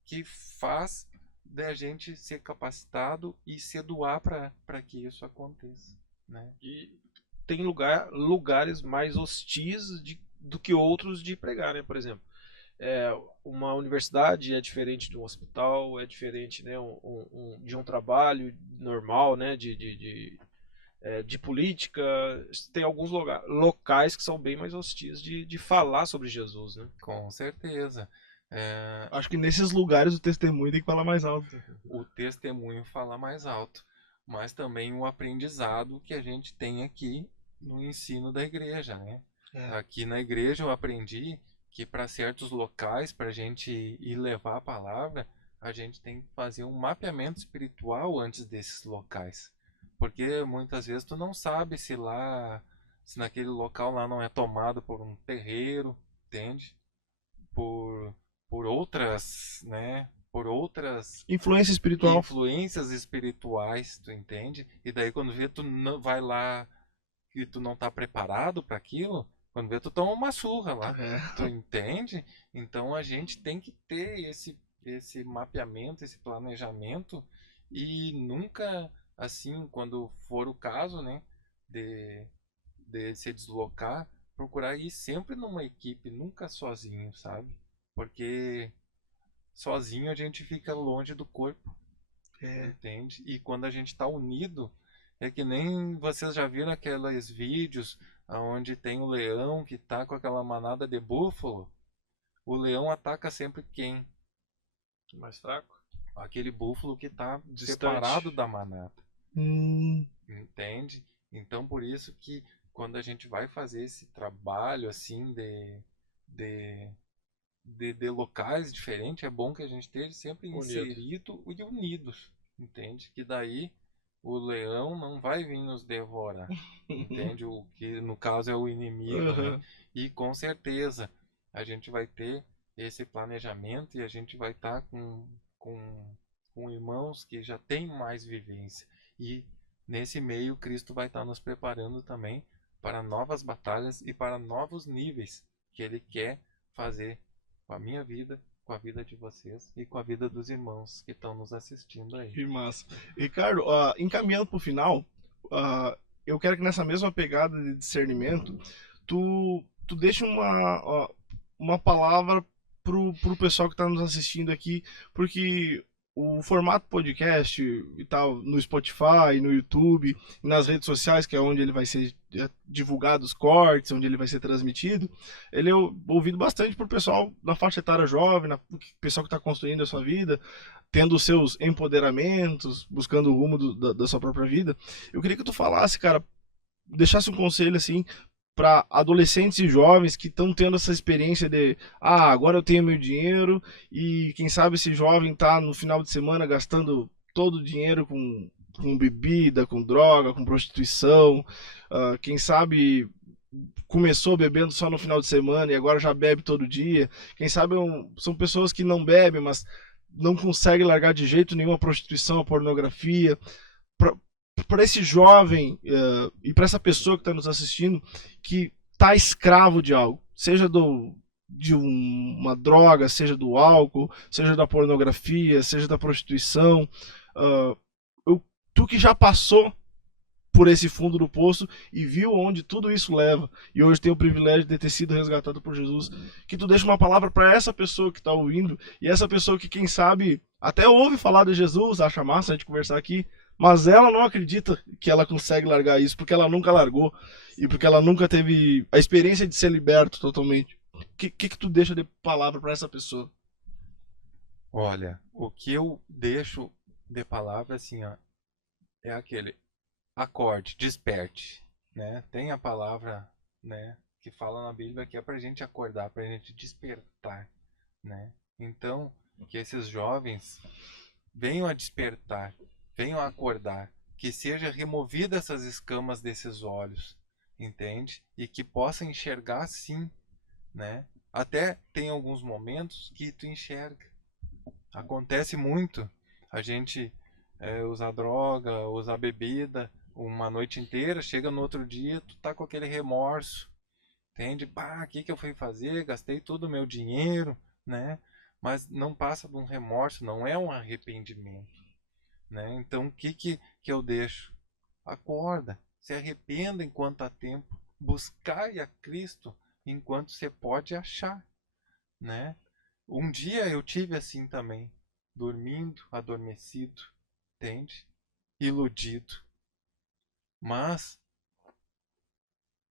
que faz da gente ser capacitado e se doar para que isso aconteça, né? E tem lugares mais hostis do que outros de pregar, né? Por exemplo, uma universidade é diferente de um hospital, é diferente, né, de um trabalho normal, né, de política. Tem alguns locais que são bem mais hostis de falar sobre Jesus, né? Com certeza. Acho que nesses lugares o testemunho tem que falar mais alto. O testemunho fala mais alto, mas também o aprendizado que a gente tem aqui no ensino da igreja, né? Aqui na igreja eu aprendi que para certos locais, para a gente ir levar a palavra, a gente tem que fazer um mapeamento espiritual antes desses locais. Porque muitas vezes tu não sabe se naquele local lá não é tomado por um terreiro, entende? Por outras, né? Por outras influências espirituais, tu entende? E daí quando vê tu não vai lá e tu não tá preparado para aquilo, quando vê tu toma uma surra lá, tu entende? Então a gente tem que ter esse mapeamento, esse planejamento e nunca assim, quando for o caso, né, de se deslocar, procurar ir sempre numa equipe, nunca sozinho, sabe? Porque sozinho a gente fica longe do corpo, entende? E quando a gente está unido, é que nem vocês já viram aqueles vídeos onde tem o leão que tá com aquela manada de búfalo. O leão ataca sempre quem? Mais fraco. Aquele búfalo que tá Distante. separado da manada. Entende? Então por isso que quando a gente vai fazer esse trabalho assim de locais diferentes, é bom que a gente esteja sempre inserido e unidos, entende? Que daí o leão não vai vir nos devorar, entende? O que no caso é o inimigo, né? E com certeza a gente vai ter esse planejamento e a gente vai estar com irmãos que já têm mais vivência. E nesse meio Cristo vai estar nos preparando também para novas batalhas e para novos níveis que Ele quer fazer com a minha vida, com a vida de vocês e com a vida dos irmãos que estão nos assistindo aí. Que massa. Ricardo, encaminhando para o final, eu quero que nessa mesma pegada de discernimento, tu deixa uma palavra pro pessoal que está nos assistindo aqui, porque o formato podcast e tal, no Spotify, no YouTube, nas redes sociais, que é onde ele vai ser divulgado os cortes, onde ele vai ser transmitido, ele é ouvido bastante por pessoal na faixa etária jovem, pessoal que está construindo a sua vida, tendo os seus empoderamentos, buscando o rumo da sua própria vida. Eu queria que tu falasse, cara, deixasse um conselho assim para adolescentes e jovens que estão tendo essa experiência de agora eu tenho meu dinheiro e quem sabe esse jovem tá no final de semana gastando todo o dinheiro com bebida, com droga, com prostituição, quem sabe começou bebendo só no final de semana e agora já bebe todo dia, quem sabe são pessoas que não bebem, mas não conseguem largar de jeito nenhum a prostituição, a pornografia. Para esse jovem e para essa pessoa que está nos assistindo que está escravo de algo, seja de uma droga, seja do álcool, seja da pornografia, seja da prostituição, tu que já passou por esse fundo do poço e viu onde tudo isso leva e hoje tem o privilégio de ter sido resgatado por Jesus, que tu deixa uma palavra para essa pessoa que está ouvindo e essa pessoa que quem sabe até ouve falar de Jesus, acha massa a gente conversar aqui, mas ela não acredita que ela consegue largar isso, porque ela nunca largou e porque ela nunca teve a experiência de ser liberto totalmente. O que tu deixa de palavra para essa pessoa? Olha, o que eu deixo de palavra assim, ó, é aquele acorde, desperte, né? Tem a palavra, né, que fala na Bíblia que é pra gente acordar, pra gente despertar, né? Então, que esses jovens venham a despertar, venham a acordar, que seja removida essas escamas desses olhos, entende? E que possa enxergar sim, né? Até tem alguns momentos que tu enxerga. Acontece muito a gente usar droga, usar bebida uma noite inteira, chega no outro dia, tu tá com aquele remorso, entende? Pá, o que que eu fui fazer? Gastei todo o meu dinheiro, né? Mas não passa de um remorso, não é um arrependimento, né? Então, o que eu deixo? Acorda, se arrependa enquanto há tempo, buscai a Cristo enquanto você pode achar, né? Um dia eu tive assim também, dormindo, adormecido, entende? Iludido. Mas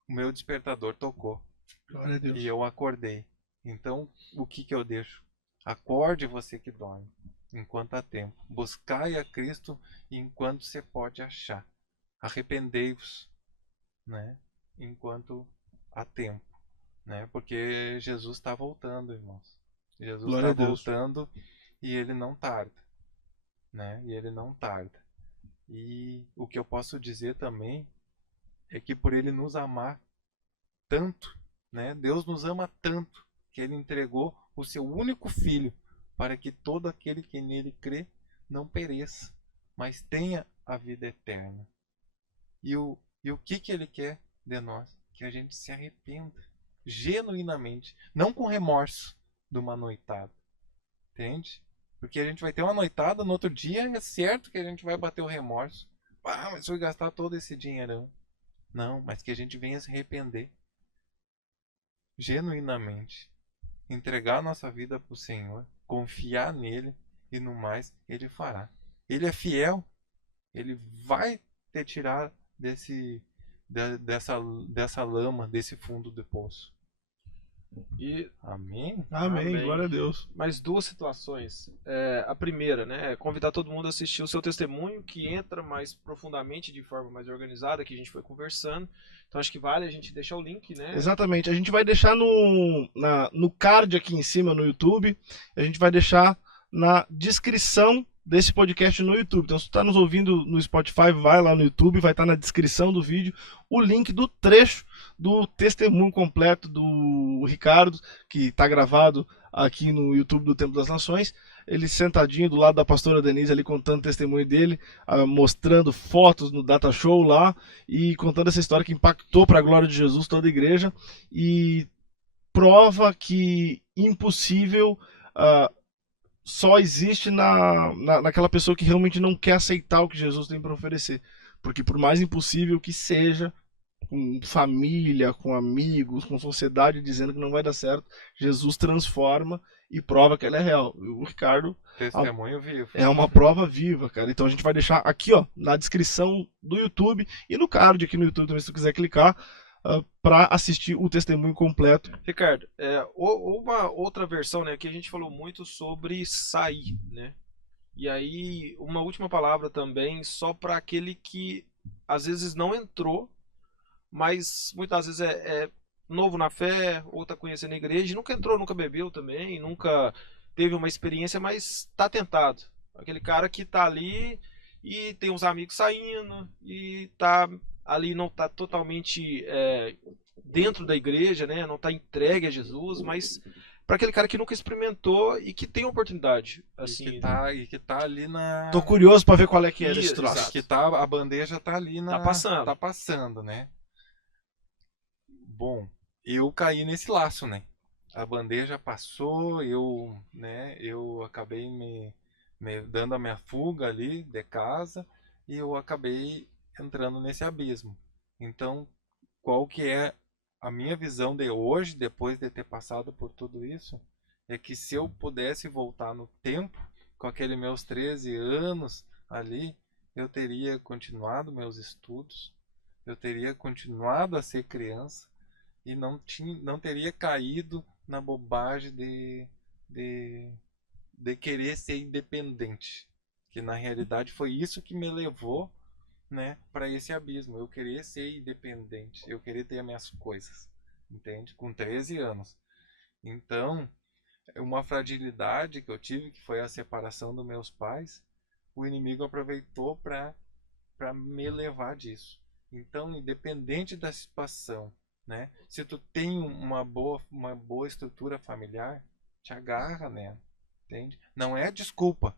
o meu despertador tocou Glória a Deus. e eu acordei. Então, o que eu deixo? Acorde você que dorme, enquanto há tempo. Buscai a Cristo enquanto você pode achar. Arrependei-vos, né? Enquanto há tempo, né? Porque Jesus está voltando, irmãos. Jesus Glória está a Deus. voltando e ele não tarda, né? E ele não tarda. E o que eu posso dizer também é que por ele nos amar tanto, né? Deus nos ama tanto que ele entregou o seu único filho para que todo aquele que nele crê não pereça, mas tenha a vida eterna. E o que ele quer de nós? Que a gente se arrependa genuinamente, não com remorso de uma noitada, entende? Porque a gente vai ter uma noitada, no outro dia é certo que a gente vai bater o remorso. Ah, mas foi gastar todo esse dinheirão. Não, mas que a gente venha se arrepender genuinamente, entregar a nossa vida para o Senhor, confiar nele e no mais ele fará. Ele é fiel, ele vai te tirar dessa lama, desse fundo do poço. E Amém? Amém. Amém. Glória a Deus. mais duas situações. A primeira, né, é convidar todo mundo a assistir o seu testemunho, que entra mais profundamente, de forma mais organizada, que a gente foi conversando. Então acho que vale a gente deixar o link, né? Exatamente. A gente vai deixar no card aqui em cima no YouTube. A gente vai deixar na descrição desse podcast no YouTube. Então, se tu está nos ouvindo no Spotify, vai lá no YouTube, vai estar na descrição do vídeo o link do trecho do testemunho completo do Ricardo, que está gravado aqui no YouTube do Templo das Nações. Ele sentadinho do lado da pastora Denise ali contando o testemunho dele, mostrando fotos no Data Show lá e contando essa história que impactou para a glória de Jesus toda a igreja e prova que impossível só existe naquela pessoa que realmente não quer aceitar o que Jesus tem para oferecer. Porque por mais impossível que seja, com família, com amigos, com sociedade dizendo que não vai dar certo, Jesus transforma e prova que ela é real. O Ricardo Testemunho vivo. é uma prova viva, cara. Então a gente vai deixar aqui, ó, na descrição do YouTube e no card aqui no YouTube também, se tu quiser clicar, para assistir o testemunho completo. Ricardo, uma outra versão, né, que a gente falou muito sobre sair, né? E aí, uma última palavra também, só para aquele que às vezes não entrou, mas muitas vezes é novo na fé, ou tá conhecendo a igreja, nunca entrou, nunca bebeu também, nunca teve uma experiência, mas tá tentado. Aquele cara que tá ali e tem uns amigos saindo e tá ali, não tá totalmente dentro da igreja, né? Não tá entregue a Jesus, mas para aquele cara que nunca experimentou e que tem oportunidade, assim. E que tá ali na... Tô curioso para ver qual é que é esse Isso, troço. exato. Que tá, a bandeja tá ali na... Tá passando. Tá passando, né? Bom, eu caí nesse laço, né? A bandeja passou, eu acabei me dando a minha fuga ali de casa e eu acabei entrando nesse abismo. Então, qual que é a minha visão de hoje, depois de ter passado por tudo isso? É que se eu pudesse voltar no tempo, com aqueles meus 13 anos ali, eu teria continuado meus estudos, eu teria continuado a ser criança e não teria caído na bobagem de querer ser independente. Que na realidade foi isso que me levou, né, para esse abismo. Eu queria ser independente, eu queria ter as minhas coisas, entende? Com 13 anos. Então, uma fragilidade que eu tive, que foi a separação dos meus pais, o inimigo aproveitou para me levar disso. Então, independente da situação, né? Se tu tem uma boa estrutura familiar, te agarra nela, entende? Não é desculpa,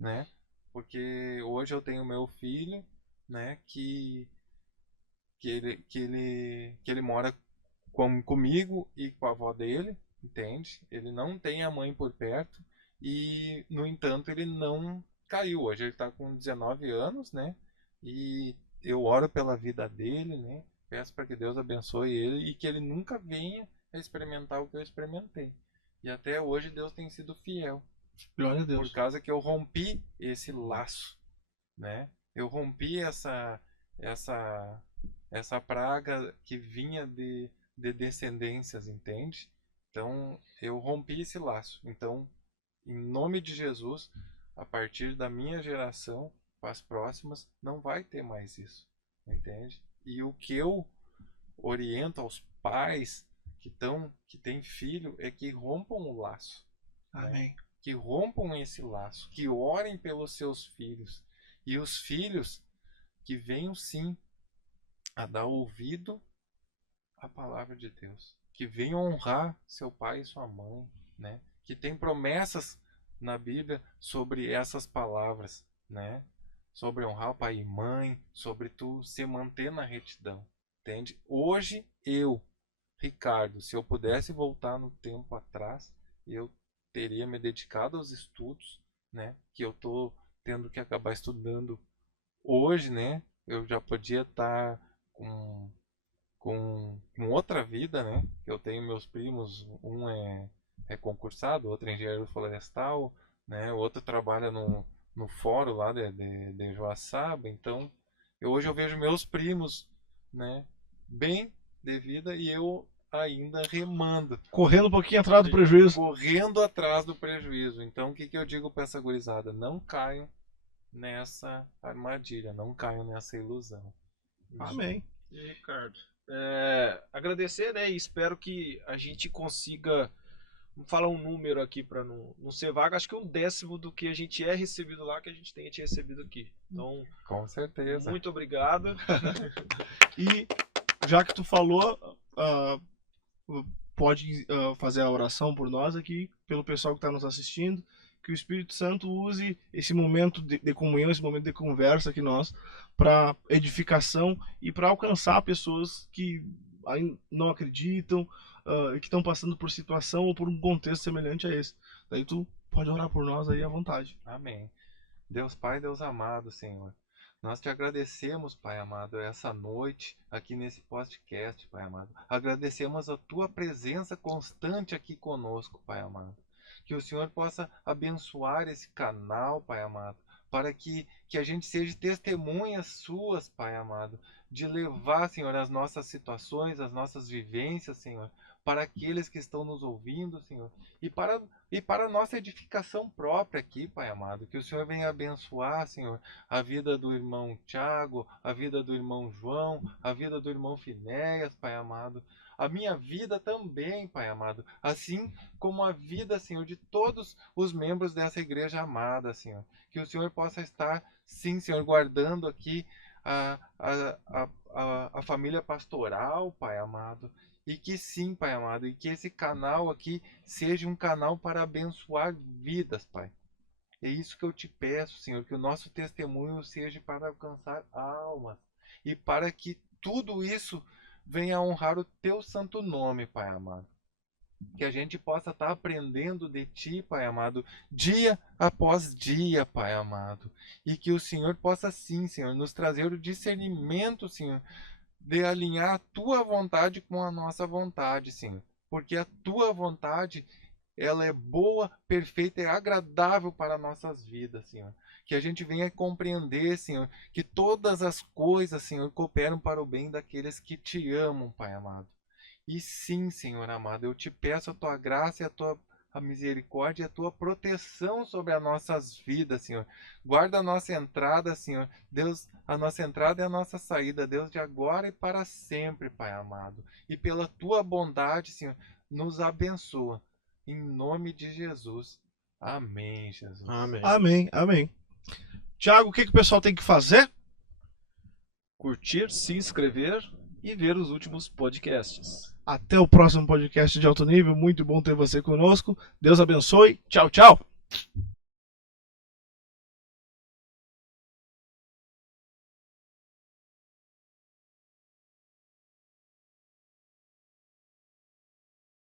né? Porque hoje eu tenho meu filho, né? Que ele mora comigo e com a avó dele, entende? Ele não tem a mãe por perto e, no entanto, ele não caiu. Hoje ele está com 19 anos, né? E eu oro pela vida dele, né? Peço para que Deus abençoe ele e que ele nunca venha a experimentar o que eu experimentei. E até hoje Deus tem sido fiel, Glória a por Deus. causa que eu rompi esse laço, né? Eu rompi essa praga que vinha de descendências, entende? Então, eu rompi esse laço. Então, em nome de Jesus, a partir da minha geração, para as próximas, não vai ter mais isso, entende? E o que eu oriento aos pais que têm filho é que rompam o laço, né? Amém. Que rompam esse laço, que orem pelos seus filhos. E os filhos que venham sim a dar ouvido à palavra de Deus, que venham honrar seu pai e sua mãe, né? Que tem promessas na Bíblia sobre essas palavras, né? Sobre honrar o pai e mãe, sobre tu se manter na retidão, entende? Hoje Ricardo, se eu pudesse voltar no tempo atrás, eu teria me dedicado aos estudos, né? Que eu tô tendo que acabar estudando hoje, né? Eu já podia estar com outra vida, né? Eu tenho meus primos, um é concursado, outro é engenheiro florestal, né? O outro trabalha no fórum lá de Joaçaba. Então, hoje eu vejo meus primos, né? Bem de vida e eu ainda remando, Correndo um pouquinho atrás do prejuízo. correndo atrás do prejuízo. Então, o que eu digo para essa gurizada? Não caiam nessa armadilha, não caiam nessa ilusão. Amém. E, Ricardo, agradecer, né? E espero que a gente consiga, vamos falar um número aqui para não ser vago, acho que 1/10 do que a gente é recebido lá, que a gente tenha te recebido aqui. Então, Com certeza. muito obrigado. E já que tu falou, pode fazer a oração por nós aqui, pelo pessoal que está nos assistindo, que o Espírito Santo use esse momento de comunhão, esse momento de conversa aqui nós, para edificação e para alcançar pessoas que ainda não acreditam, e que estão passando por situação ou por um contexto semelhante a esse. Daí tu pode orar por nós aí à vontade. Amém. Deus Pai, Deus amado, Senhor. Nós te agradecemos, Pai amado, essa noite aqui nesse podcast, Pai amado. Agradecemos a tua presença constante aqui conosco, Pai amado. Que o Senhor possa abençoar esse canal, Pai amado, para que a gente seja testemunhas suas, Pai amado, de levar, Senhor, as nossas situações, as nossas vivências, Senhor, para aqueles que estão nos ouvindo, Senhor, e para a nossa edificação própria aqui, Pai amado. Que o Senhor venha abençoar, Senhor, a vida do irmão Tiago, a vida do irmão João, a vida do irmão Finéias, Pai amado. A minha vida também, Pai amado. Assim como a vida, Senhor, de todos os membros dessa igreja amada, Senhor. Que o Senhor possa estar, sim, Senhor, guardando aqui a família pastoral, Pai amado. E que sim, Pai amado, e que esse canal aqui seja um canal para abençoar vidas, Pai. É isso que eu te peço, Senhor, que o nosso testemunho seja para alcançar almas e para que tudo isso venha honrar o teu santo nome, Pai amado. Que a gente possa estar aprendendo de Ti, Pai amado, dia após dia, Pai amado. E que o Senhor possa sim, Senhor, nos trazer o discernimento, Senhor, de alinhar a Tua vontade com a nossa vontade, Senhor. Porque a Tua vontade, ela é boa, perfeita e agradável para nossas vidas, Senhor. que a gente venha compreender, Senhor, que todas as coisas, Senhor, cooperam para o bem daqueles que te amam, Pai amado. E sim, Senhor amado, eu te peço a tua graça e a misericórdia e a tua proteção sobre as nossas vidas, Senhor. Guarda a nossa entrada, Senhor. Deus, a nossa entrada e a nossa saída, Deus, de agora e para sempre, Pai amado. E pela tua bondade, Senhor, nos abençoa. Em nome de Jesus. Amém, Jesus. Amém. Amém, amém. Tiago, o que o pessoal tem que fazer? Curtir, se inscrever e ver os últimos podcasts. Até o próximo podcast de alto nível. Muito bom ter você conosco. Deus abençoe. Tchau, tchau.